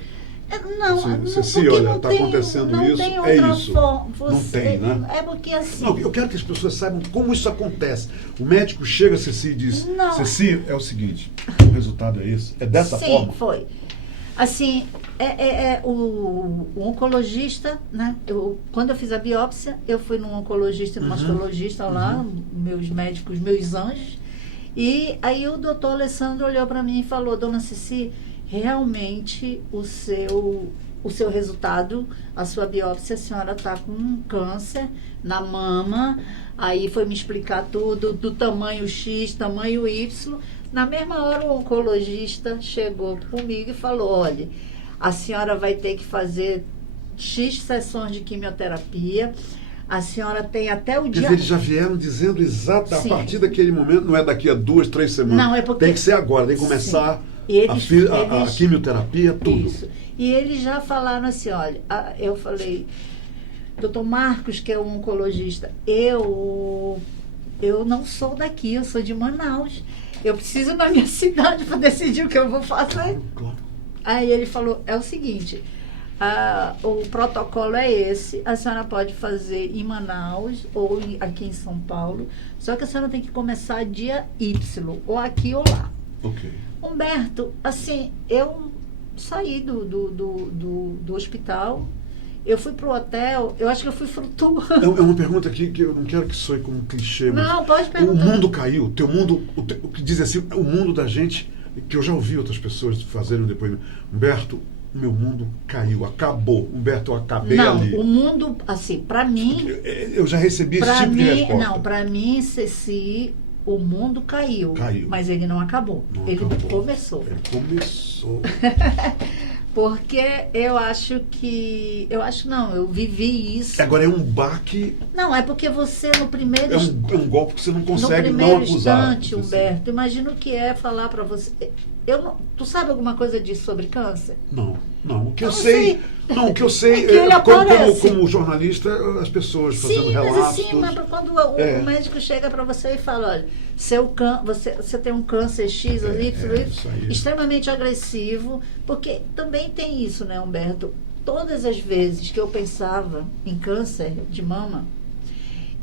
Não, você olha, está acontecendo não isso, tem outra isso. Forma. Não tem, né? É porque assim... Não, eu quero que as pessoas saibam como isso acontece. O médico chega a Ceci e diz, Ceci, é o seguinte, o resultado é esse. É dessa forma? Sim, foi. Assim, o oncologista, né? Quando eu fiz a biópsia, eu fui num oncologista e num mastologista lá, meus médicos, meus anjos. E aí o doutor Alessandro olhou para mim e falou, dona Ceci, realmente o seu resultado, a sua biópsia, a senhora está com um câncer na mama. Aí foi me explicar tudo, do tamanho X, tamanho Y. Na mesma hora o oncologista chegou comigo e falou, olha, a senhora vai ter que fazer X sessões de quimioterapia. A senhora tem até o dia... Eles já vieram dizendo exato, a partir daquele momento, não é daqui a 2, 3 semanas. Não, é porque... Tem que ser agora, tem que começar a quimioterapia, tudo. Isso. E eles já falaram assim, olha, eu falei, doutor Marcos, que é o oncologista, eu não sou daqui, eu sou de Manaus. Eu preciso ir na minha cidade para decidir o que eu vou fazer. Claro. Aí ele falou, é o seguinte... o protocolo é esse, a senhora pode fazer em Manaus ou aqui em São Paulo, só que a senhora tem que começar dia Y, ou aqui ou lá. Ok. Humberto, assim, eu saí do hospital, eu fui pro hotel, eu acho que eu fui flutuando. É uma pergunta aqui que eu não quero que soe como clichê, mas não, pode perguntar. O mundo caiu, teu mundo, o que diz assim, o mundo da gente, que eu já ouvi outras pessoas fazerem depois, Humberto, o meu mundo caiu, acabou. Humberto, eu acabei ali. Não, o mundo, assim, para mim... Eu já recebi esse tipo de resposta. Não, para mim, Ceci, o mundo caiu. Mas ele não acabou. Ele começou. Ele começou. Porque eu acho que... eu vivi isso. Agora é um baque... Não, é porque você no primeiro... É um golpe que você não consegue não acusar. No primeiro instante, Humberto, imagina o que é falar para você... tu sabe alguma coisa disso sobre câncer? Não. O que eu sei... Não, o que eu sei... como jornalista, as pessoas fazendo relatos... Mas assim, quando o médico chega para você e fala, olha, você tem um câncer X ou Y, extremamente agressivo, porque também tem isso, né, Humberto? Todas as vezes que eu pensava em câncer de mama,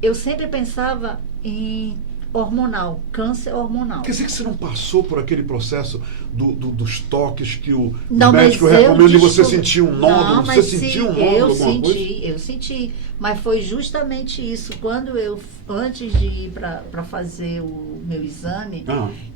eu sempre pensava em hormonal, câncer hormonal. Quer dizer que você não passou por aquele processo dos toques que o médico recomenda e você sentiu um nódulo? Você sentiu um nódulo, alguma coisa? Eu senti. Mas foi justamente isso. Quando antes de ir para fazer o meu exame,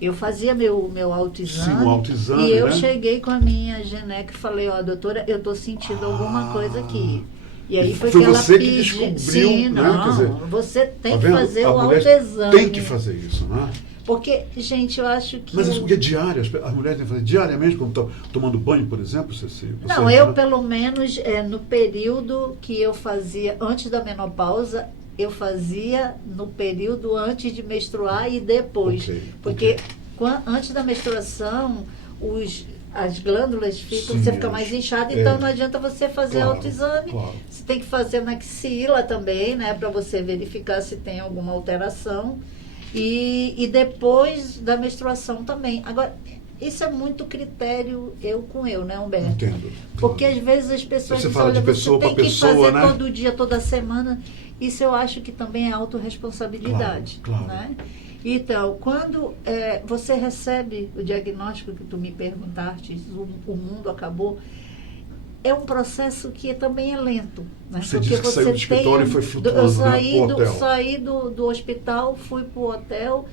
eu fazia meu autoexame. Sim, o autoexame, e eu cheguei com a minha gineco e falei, doutora, eu estou sentindo alguma coisa aqui. E aí foi foi que ela você que pediu. descobriu, Sim, né? não, Quer dizer, você tem tá que vendo? fazer A o mulher autoexame. tem que fazer isso, né? Porque, gente, eu acho que... Mas isso porque é diário, as mulheres têm que fazer diariamente, quando estão tomando banho, por exemplo? Não, eu pelo menos no período que eu fazia antes da menopausa, eu fazia no período antes de menstruar e depois. Ok, Porque ok. antes da menstruação, as glândulas ficam, Sim, você fica mais inchado, então não adianta você fazer Claro, autoexame. claro. Você tem que fazer na axila também, né, para você verificar se tem alguma alteração. E depois da menstruação também. Agora, isso é muito critério eu com eu, né, Humberto? Entendo. Porque às vezes as pessoas Você dizem, fala de olha, pessoa você tem pra que pessoa, fazer né? todo dia, toda semana. Isso eu acho que também é autorresponsabilidade. Claro, Né? Então, quando você recebe o diagnóstico que tu me perguntaste, o mundo acabou, é um processo que também é lento. Né? Você disse que saiu do escritório e foi flutuando, eu saí do hospital, fui pro hotel,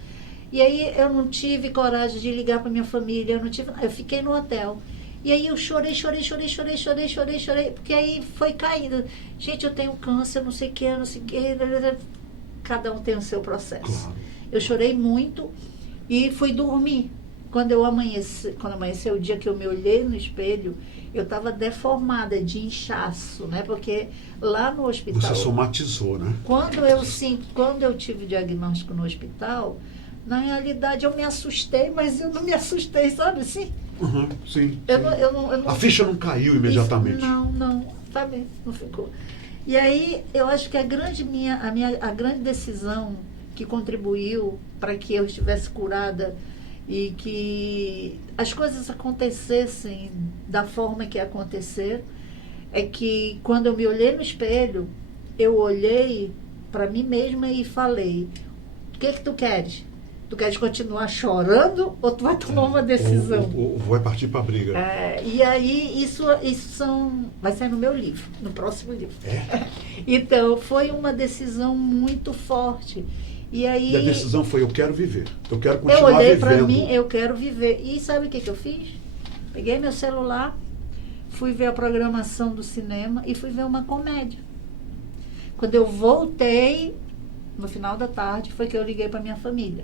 e aí eu não tive coragem de ligar para minha família, eu fiquei no hotel. E aí eu chorei, porque aí foi caindo. Gente, eu tenho câncer, não sei o que, cada um tem o seu processo. Claro. Eu chorei muito e fui dormir. Quando amanheceu o dia que eu me olhei no espelho, eu estava deformada de inchaço, né? Porque lá no hospital... Você somatizou, né? Quando eu tive o diagnóstico no hospital, na realidade eu me assustei, mas eu não me assustei, sabe assim? Uhum, sim. Eu não, a ficha não caiu imediatamente. Não, sabe? Não ficou. E aí, eu acho que a grande decisão que contribuiu para que eu estivesse curada e que as coisas acontecessem da forma que aconteceram, é que quando eu me olhei no espelho, eu olhei para mim mesma e falei, o que tu queres? Tu queres continuar chorando ou tu vai tomar uma decisão? Ou vai partir para a briga. E aí, isso vai sair no meu livro, no próximo livro. Então, foi uma decisão muito forte. E a decisão foi, eu quero viver. Eu quero continuar vivendo. Eu olhei para mim, eu quero viver. E sabe o que eu fiz? Peguei meu celular, fui ver a programação do cinema e fui ver uma comédia. Quando eu voltei, no final da tarde, foi que eu liguei para minha família.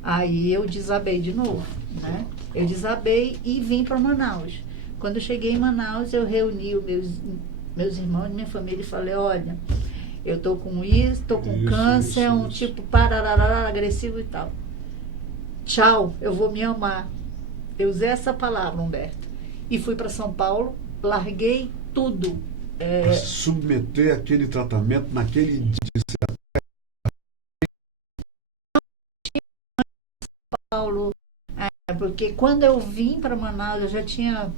Aí eu desabei de novo, né? Eu desabei e vim para Manaus. Quando eu cheguei em Manaus, eu reuni os meus irmãos e minha família e falei, olha, eu tô com isso, tô com câncer, um tipo pararará, agressivo e tal. Tchau, eu vou me amar. Eu usei essa palavra, Humberto. E fui para São Paulo, larguei tudo. Para se submeter àquele tratamento naquele dia. Paulo, porque quando eu vim para Manaus, eu já tinha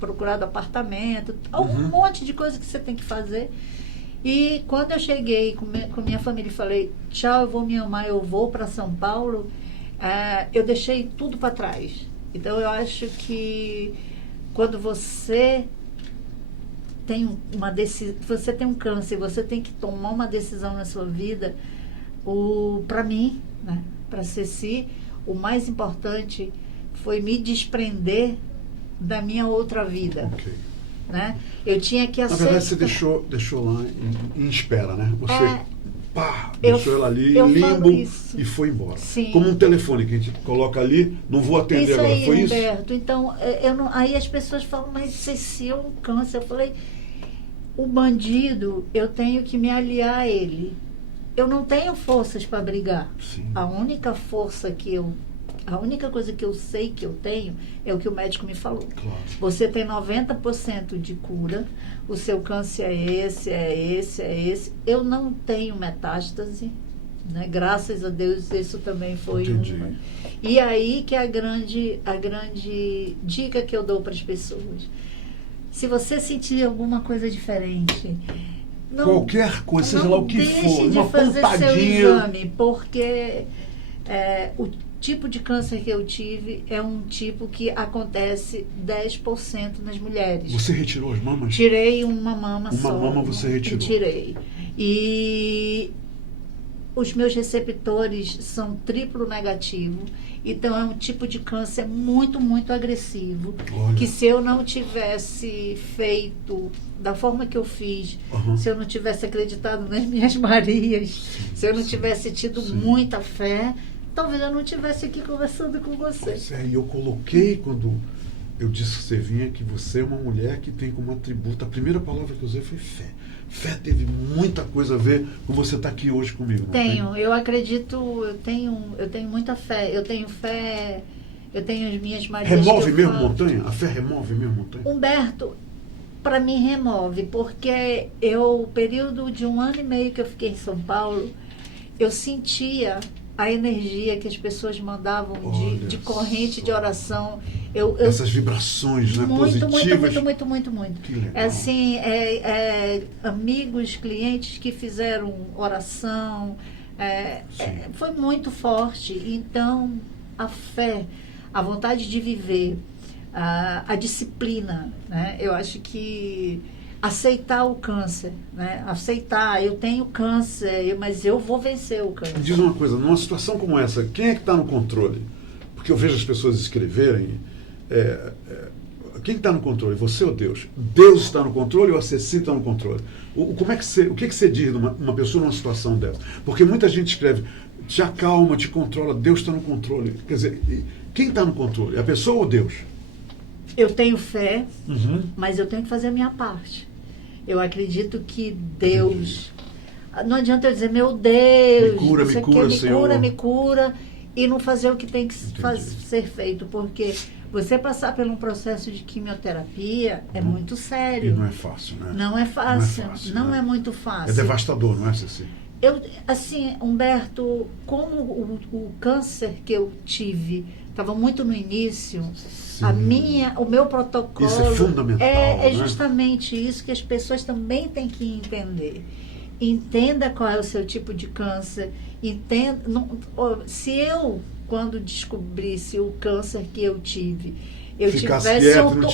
procurado apartamento, um monte de coisa que você tem que fazer. E quando eu cheguei com minha família e falei, tchau, eu vou me amar, eu vou para São Paulo, eu deixei tudo para trás. Então eu acho que quando você tem você tem um câncer, você tem que tomar uma decisão na sua vida, para mim, né, para Ceci, o mais importante foi me desprender da minha outra vida. Okay. Né? Eu tinha que aceitar. Na verdade, você deixou lá em espera, né? Você deixou ela ali em limbo e foi embora. Sim. Como um telefone que a gente coloca ali, não vou atender isso agora. Aí, foi Humberto, isso? Então, aí as pessoas falam, mas Ceci é um câncer. Eu falei, o bandido, eu tenho que me aliar a ele. Eu não tenho forças para brigar. Sim. A única coisa que eu sei que eu tenho é o que o médico me falou. Claro. Você tem 90% de cura, o seu câncer é esse. Eu não tenho metástase, né? Graças a Deus, isso também foi uma. E aí que é a grande dica que eu dou para as pessoas. Se você sentir alguma coisa diferente, qualquer coisa, seja lá o que for, uma fazer pontadinha. Seu exame, porque o tipo de câncer que eu tive é um tipo que acontece 10% nas mulheres. Você retirou as mamas? Tirei uma mama só. Uma mama você retirou? Tirei. E os meus receptores são triplo negativo, então é um tipo de câncer muito, muito agressivo. Olha. Que se eu não tivesse feito da forma que eu fiz, se eu não tivesse acreditado nas minhas Marias, se eu não tivesse tido muita fé, talvez eu não estivesse aqui conversando com você. Pois é, e eu coloquei quando eu disse que você vinha, que você é uma mulher que tem como atributo, a primeira palavra que eu usei foi fé. Fé teve muita coisa a ver com você estar aqui hoje comigo. Tenho, eu acredito, eu tenho muita fé. Eu tenho fé, eu tenho as minhas Marias. Remove mesmo montanha? A fé remove mesmo montanha? Humberto, para mim remove, porque o período de 1 ano e meio que eu fiquei em São Paulo, eu sentia a energia que as pessoas mandavam de corrente de oração. Essas vibrações, né, positivas. Muito. Que legal. Assim, amigos, clientes que fizeram oração, foi muito forte. Então, a fé, a vontade de viver, a disciplina, né? Eu acho que aceitar o câncer, né? Aceitar, eu tenho câncer, mas eu vou vencer o câncer. Diz uma coisa, numa situação como essa, quem é que está no controle? Porque eu vejo as pessoas escreverem, quem está no controle? Você ou Deus? Deus está no controle ou a Ceci está no controle? O que você diz de uma pessoa numa situação dessa? Porque muita gente escreve, te acalma, te controla, Deus está no controle. Quer dizer, quem está no controle? A pessoa ou Deus? Eu tenho fé, mas eu tenho que fazer a minha parte. Eu acredito que Deus... Não adianta eu dizer, meu Deus, me cura, e não fazer o que tem que ser feito, porque você passar por um processo de quimioterapia é muito sério. E não é fácil, né? Não é fácil, né? É muito fácil. É devastador, não é, Ceci? Assim, Humberto, como o câncer que eu tive estava muito no início, o meu protocolo isso é fundamental, é justamente isso que as pessoas também têm que entender. Entenda qual é o seu tipo de câncer. Se eu, quando descobrisse o câncer que eu tive, se eu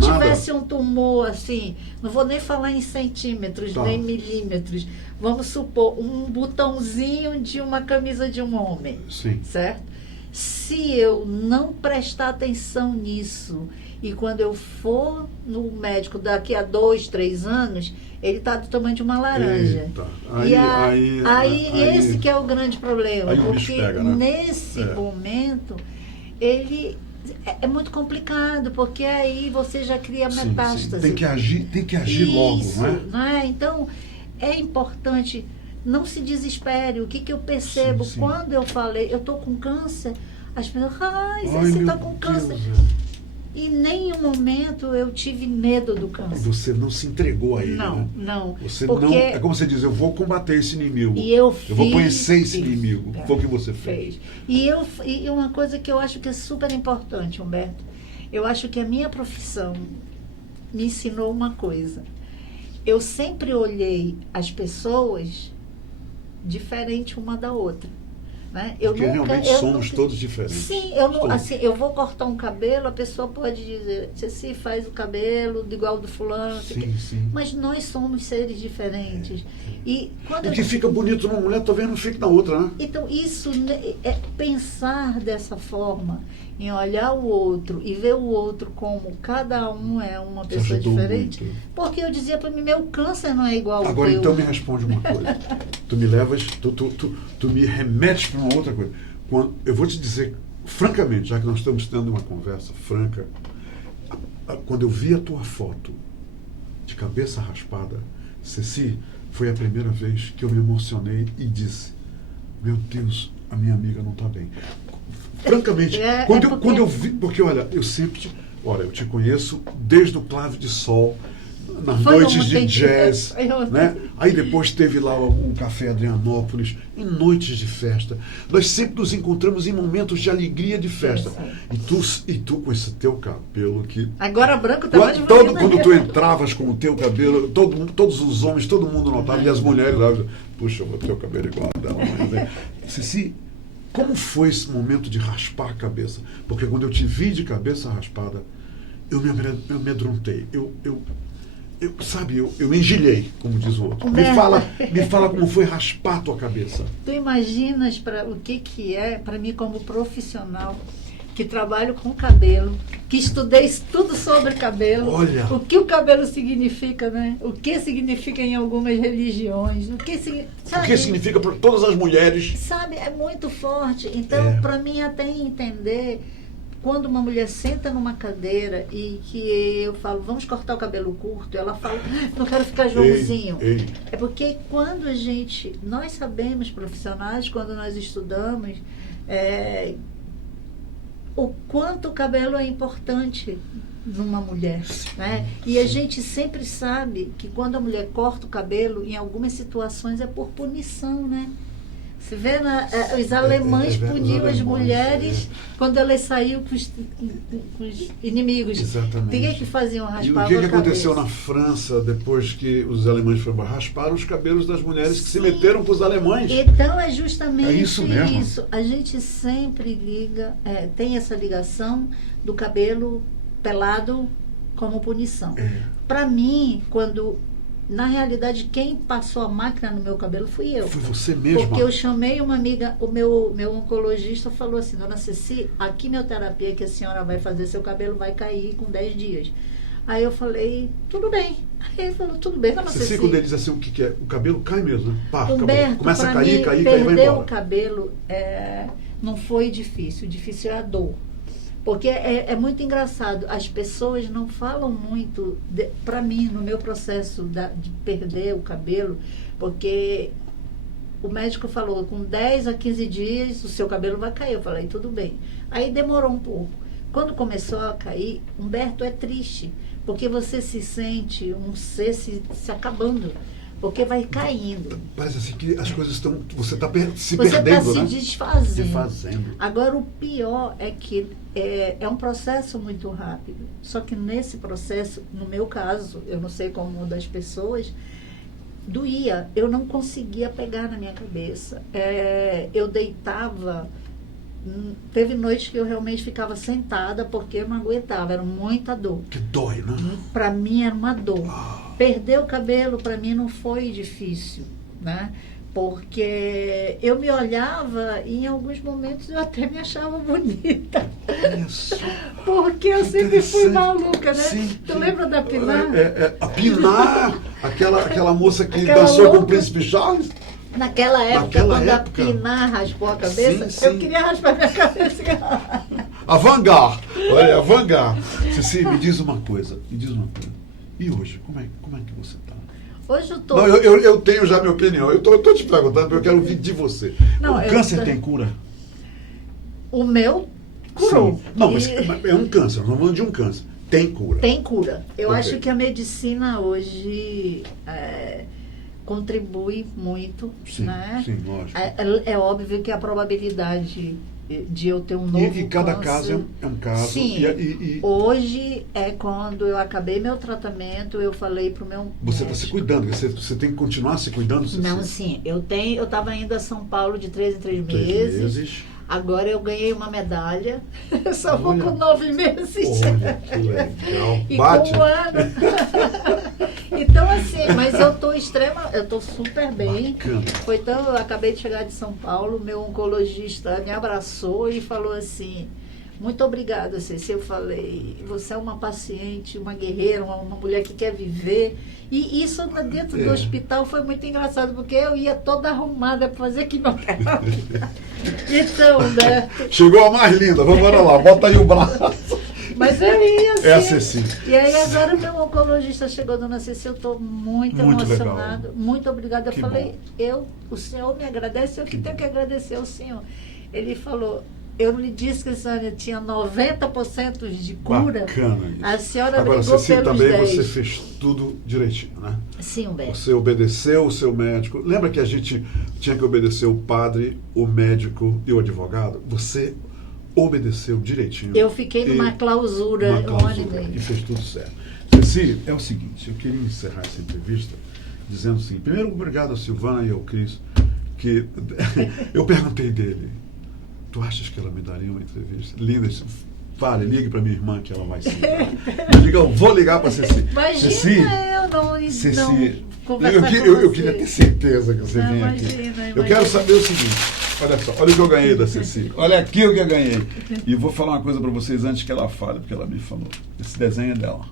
tivesse um tumor assim, não vou nem falar em centímetros, nem milímetros, vamos supor, um botãozinho de uma camisa de um homem, certo? Se eu não prestar atenção nisso, e quando eu for no médico daqui a 2, 3 anos, ele está do tamanho de uma laranja. Aí esse que é o grande problema, porque pega, né? nesse momento ele é muito complicado, porque aí você já cria metástase. Tem que agir logo, não é? Então é importante. Não se desespere. O que eu percebo quando eu falei, eu estou com câncer, as pessoas, você está com câncer. E em nenhum momento eu tive medo do câncer. Você não se entregou a ele, né? Não. Você não, é como você diz, eu vou combater esse inimigo. Eu vou conhecer esse inimigo. Foi o que você fez. E uma coisa que eu acho que é super importante, Humberto, eu acho que a minha profissão me ensinou uma coisa. Eu sempre olhei as pessoas diferente uma da outra, né? Porque realmente somos todos diferentes. Sim, eu vou cortar um cabelo, a pessoa pode dizer, Ceci faz o cabelo igual do fulano, mas nós somos seres diferentes. E quando o que fica bonito numa mulher, talvez não fique na outra, né? Então, isso é pensar dessa forma, em olhar o outro e ver o outro como cada um é uma pessoa diferente. Muito. Porque eu dizia para mim, meu câncer não é igual ao Agora, teu. então, me responde uma coisa. Tu me levas, tu me remetes para uma outra coisa. Eu vou te dizer, francamente, já que nós estamos tendo uma conversa franca, quando eu vi a tua foto de cabeça raspada, Ceci, foi a primeira vez que eu me emocionei e disse, meu Deus, a minha amiga não está bem. Francamente, quando eu vi, porque olha, eu te conheço desde o Clave de Sol, nas noites de jazz, né? Aí depois teve lá o Café Adrianópolis, em noites de festa. Nós sempre nos encontramos em momentos de alegria de festa. E tu com esse teu cabelo que... Agora branco tá mais bonito. Quando tu entravas com o teu cabelo, todos os homens, todo mundo notava, e as mulheres lá, puxa, o teu cabelo igual a dela. Né? Ceci, como foi esse momento de raspar a cabeça? Porque quando eu te vi de cabeça raspada, eu me amedrontei. eu me engelhei, como diz o outro. Me fala como foi raspar a tua cabeça. Tu imaginas o que é, para mim, como profissional, que trabalho com cabelo, que estudei tudo sobre cabelo, Olha. O que o cabelo significa, né? O que significa em algumas religiões, O que significa para todas as mulheres. Sabe, é muito forte. Então, para mim, até entender, quando uma mulher senta numa cadeira e que eu falo, vamos cortar o cabelo curto, ela fala, não quero ficar Joãozinho. Ei. É porque quando nós sabemos, profissionais, quando nós estudamos, o quanto o cabelo é importante numa mulher, né? E a gente sempre sabe que quando a mulher corta o cabelo, em algumas situações é por punição, né? Você vê, os alemães puniam as mulheres quando elas saíam com os inimigos. Exatamente. O que é que faziam? Raspavam E o que aconteceu na França depois que os alemães foram rasparam os cabelos das mulheres que se meteram para os alemães? Então é justamente isso mesmo. isso. A gente sempre tem essa ligação do cabelo pelado como punição. Para mim, na realidade, quem passou a máquina no meu cabelo fui eu. Foi você mesma? Porque eu chamei uma amiga, o meu oncologista falou assim, dona Ceci, a quimioterapia que a senhora vai fazer, seu cabelo vai cair com 10 dias. Aí eu falei, tudo bem. Aí ele falou, tudo bem, dona Ceci. Ceci, quando ele diz assim, o que é? O cabelo cai mesmo, né? Pá, Humberto, começa a cair, e vai perder embora. o cabelo não foi difícil. Difícil é a dor. Porque é muito engraçado, as pessoas não falam muito, para mim, no meu processo de perder o cabelo, porque o médico falou, com 10 a 15 dias o seu cabelo vai cair. Eu falei, tudo bem. Aí demorou um pouco. Quando começou a cair, Humberto, é triste, porque você se sente um ser se acabando. Porque vai caindo. Parece assim que as coisas estão... Você está se você perdendo, tá né? se desfazendo. Desfazendo. Agora, o pior é que é um processo muito rápido. Só que nesse processo, no meu caso, eu não sei como uma das pessoas, doía. Eu não conseguia pegar na minha cabeça. Eu deitava... Teve noites que eu realmente ficava sentada porque eu não aguentava, era muita dor. Que dói, né? Para mim era uma dor. Perder o cabelo para mim não foi difícil, né? Porque eu me olhava e em alguns momentos eu até me achava bonita. Isso. Porque eu sempre fui maluca, né? Sim, tu lembra da Pinar? A Pinar, aquela moça que Aquela dançou louca. com o Príncipe Charles. Naquela época, quando a Pinar raspou a cabeça, Sim. eu queria raspar minha cabeça. A Vanguard. Olha, a Vanguard. Ceci, me diz uma coisa. E hoje, como é que você está? Hoje eu tô... Não, eu tenho já minha opinião. Eu tô te perguntando porque eu quero ouvir de você. Não, o câncer tem cura? O meu curou. Sim. Não, mas é um câncer. Nós falando de um câncer. Tem cura. Tem cura. Eu Ok. acho que a medicina hoje contribui muito. Sim, né? sim, lógico. É óbvio que a probabilidade de eu ter um novo E cada câncer, caso é um caso. Sim. Hoje quando eu acabei meu tratamento, eu falei pro meu Você está médico. se cuidando, você tem que continuar se cuidando. Não, sim. Eu estava indo a São Paulo de 3 em 3 3 meses. Agora eu ganhei uma medalha. Eu só vou Olha. com 9 meses. Olha, que legal. E Bate. com um ano. Então, assim, mas eu tô super bem. Bacana. Eu acabei de chegar de São Paulo, meu oncologista me abraçou e falou assim, muito obrigada, Ceci. Eu falei, você é uma paciente, uma guerreira, uma mulher que quer viver. E isso dentro do hospital foi muito engraçado, porque eu ia toda arrumada para fazer quimioterapia. Então, né? Chegou a mais linda, vamos lá, bota aí o braço. Mas eu ia assim. É a Ceci. E aí agora o meu oncologista chegou, dona Ceci, eu estou muito emocionada. Muito obrigada. Eu falei, o senhor me agradece, eu que tenho que agradecer ao senhor. Ele falou, eu lhe disse que a senhora tinha 90% de cura. Bacana isso. A senhora Agora, brigou Ceci, pelos também 10. você fez tudo direitinho, né? Sim, Humberto. Você obedeceu o seu médico. Lembra que a gente tinha que obedecer o padre, o médico e o advogado? Você obedeceu direitinho. Eu fiquei numa clausura, um ano e meio. E fez tudo certo. Ceci, é o seguinte, eu queria encerrar essa entrevista dizendo assim, primeiro, obrigado a Silvana e ao Cris, que eu perguntei dele, tu achas que ela me daria uma entrevista? Linda, Fale, ligue para minha irmã que ela vai sim. Diga, eu vou ligar para Ceci. Imagina Ceci, eu não Ceci, conversar com eu você. queria ter certeza que você Não, vinha aqui. imagina. Eu quero saber o seguinte, olha só, olha o que eu ganhei da Ceci. Olha aqui o que eu ganhei. E vou falar uma coisa para vocês antes que ela fale, porque ela me falou. Esse desenho é dela.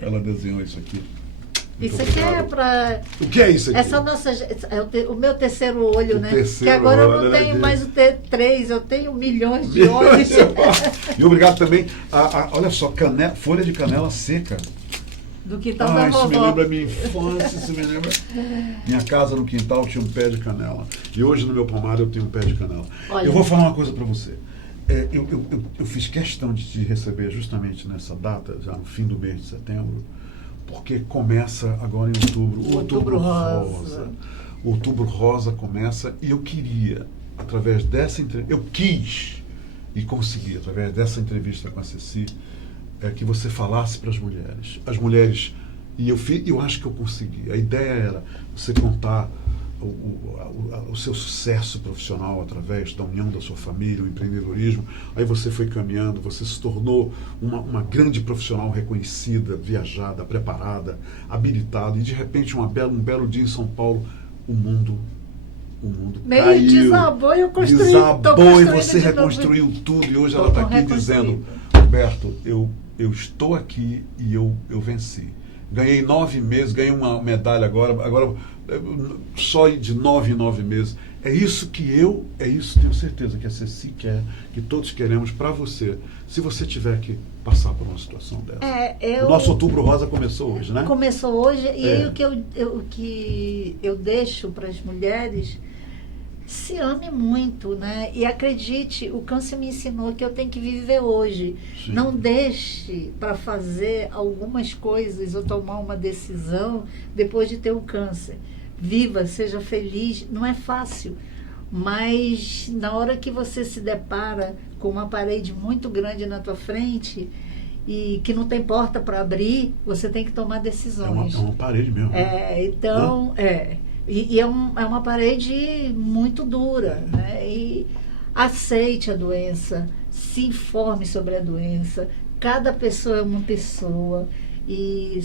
Ela desenhou isso aqui. Muito Isso aqui é obrigado. para... O que é isso aqui? Essa nossa, o meu terceiro olho, O né? terceiro Que agora eu olho, não né, tenho gente? mais o T3, eu tenho milhões de olhos. E obrigado também olha só, folha de canela seca. Do quintal da Isso me vovó. lembra a minha infância, isso me lembra. Minha casa no quintal tinha um pé de canela. E hoje no meu pomar eu tenho um pé de canela. Olha. Eu vou falar uma coisa para você. Eu fiz questão de te receber justamente nessa data, já no fim do mês de setembro, porque começa agora em outubro. O Outubro Rosa. O Outubro Rosa começa e eu queria, através dessa entrevista, eu quis e consegui, através dessa entrevista com a Ceci, que você falasse para as mulheres. As mulheres, e eu acho que eu consegui. A ideia era você contar o seu sucesso profissional através da união da sua família, o empreendedorismo. Aí você foi caminhando, você se tornou uma grande profissional reconhecida, viajada, preparada, habilitada, e de repente um belo dia em São Paulo, o mundo Meio caiu, desabou e eu construí. desabou e você reconstruiu tudo, e hoje ela está aqui dizendo, Roberto, eu estou aqui e eu venci. Ganhei 9 meses, ganhei uma medalha agora só de 9 em 9 meses. É isso tenho certeza que a Ceci quer, que todos queremos para você, se você tiver que passar por uma situação dessa. O nosso Outubro Rosa começou hoje, né? Começou hoje, e aí o que eu deixo para as mulheres, se ame muito, né? E acredite, o câncer me ensinou que eu tenho que viver hoje. Sim. Não deixe para fazer algumas coisas ou tomar uma decisão depois de ter o câncer. Viva, seja feliz. Não é fácil, mas na hora que você se depara com uma parede muito grande na tua frente e que não tem porta para abrir, você tem que tomar decisões. É uma parede mesmo. Então, E é uma parede muito dura, né? E aceite a doença, se informe sobre a doença. Cada pessoa é uma pessoa e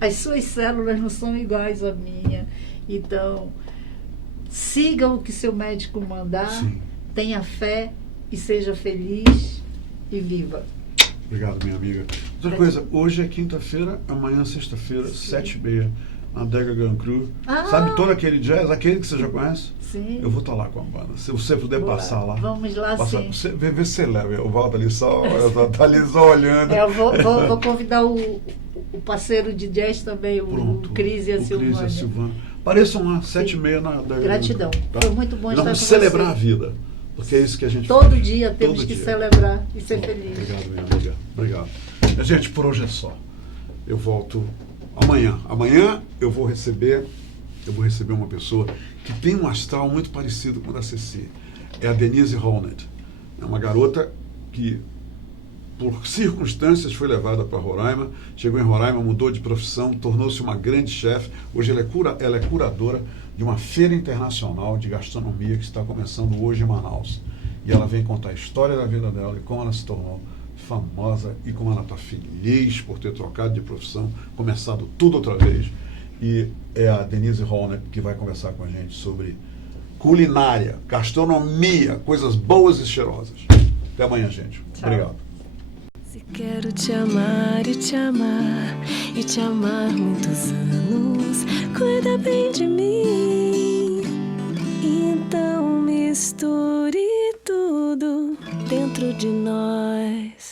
as suas células não são iguais à minha. Então, siga o que seu médico mandar, Sim. tenha fé e seja feliz e viva. Obrigado, minha amiga. Outra coisa, hoje é quinta-feira, amanhã é sexta-feira, 7h30. Na Adega Grand Cru. Sabe todo aquele jazz, aquele que você já conhece? Sim. Eu vou estar lá com a banda. Se você puder passar lá. Vamos lá, sim. Vê se você leva. O Valdo ali só, tá ali só olhando. Eu vou convidar o parceiro de jazz também, o Cris e a Silvana. Pareçam lá, 7h30 na Adega. Gratidão. Tá? Foi muito bom estar com você. Vamos celebrar a vida. Porque é isso que a gente Todo faz. dia temos que celebrar e ser feliz. Obrigado, minha amiga. Obrigado. Gente, por hoje é só. Eu volto amanhã. Amanhã eu vou receber uma pessoa que tem um astral muito parecido com o da Ceci. É a Denise Holnett. É uma garota que, por circunstâncias, foi levada para Roraima. Chegou em Roraima, mudou de profissão, tornou-se uma grande chefe. Hoje ela é curadora de uma feira internacional de gastronomia que está começando hoje em Manaus. E ela vem contar a história da vida dela e como ela se tornou famosa e como ela está feliz por ter trocado de profissão, começado tudo outra vez. E é a Denise Holnett que vai conversar com a gente sobre culinária, gastronomia, coisas boas e cheirosas. Até amanhã, gente. Tchau. Obrigado. Se quero te amar e te amar e te amar muitos anos, cuida bem de mim. Então misture tudo dentro de nós.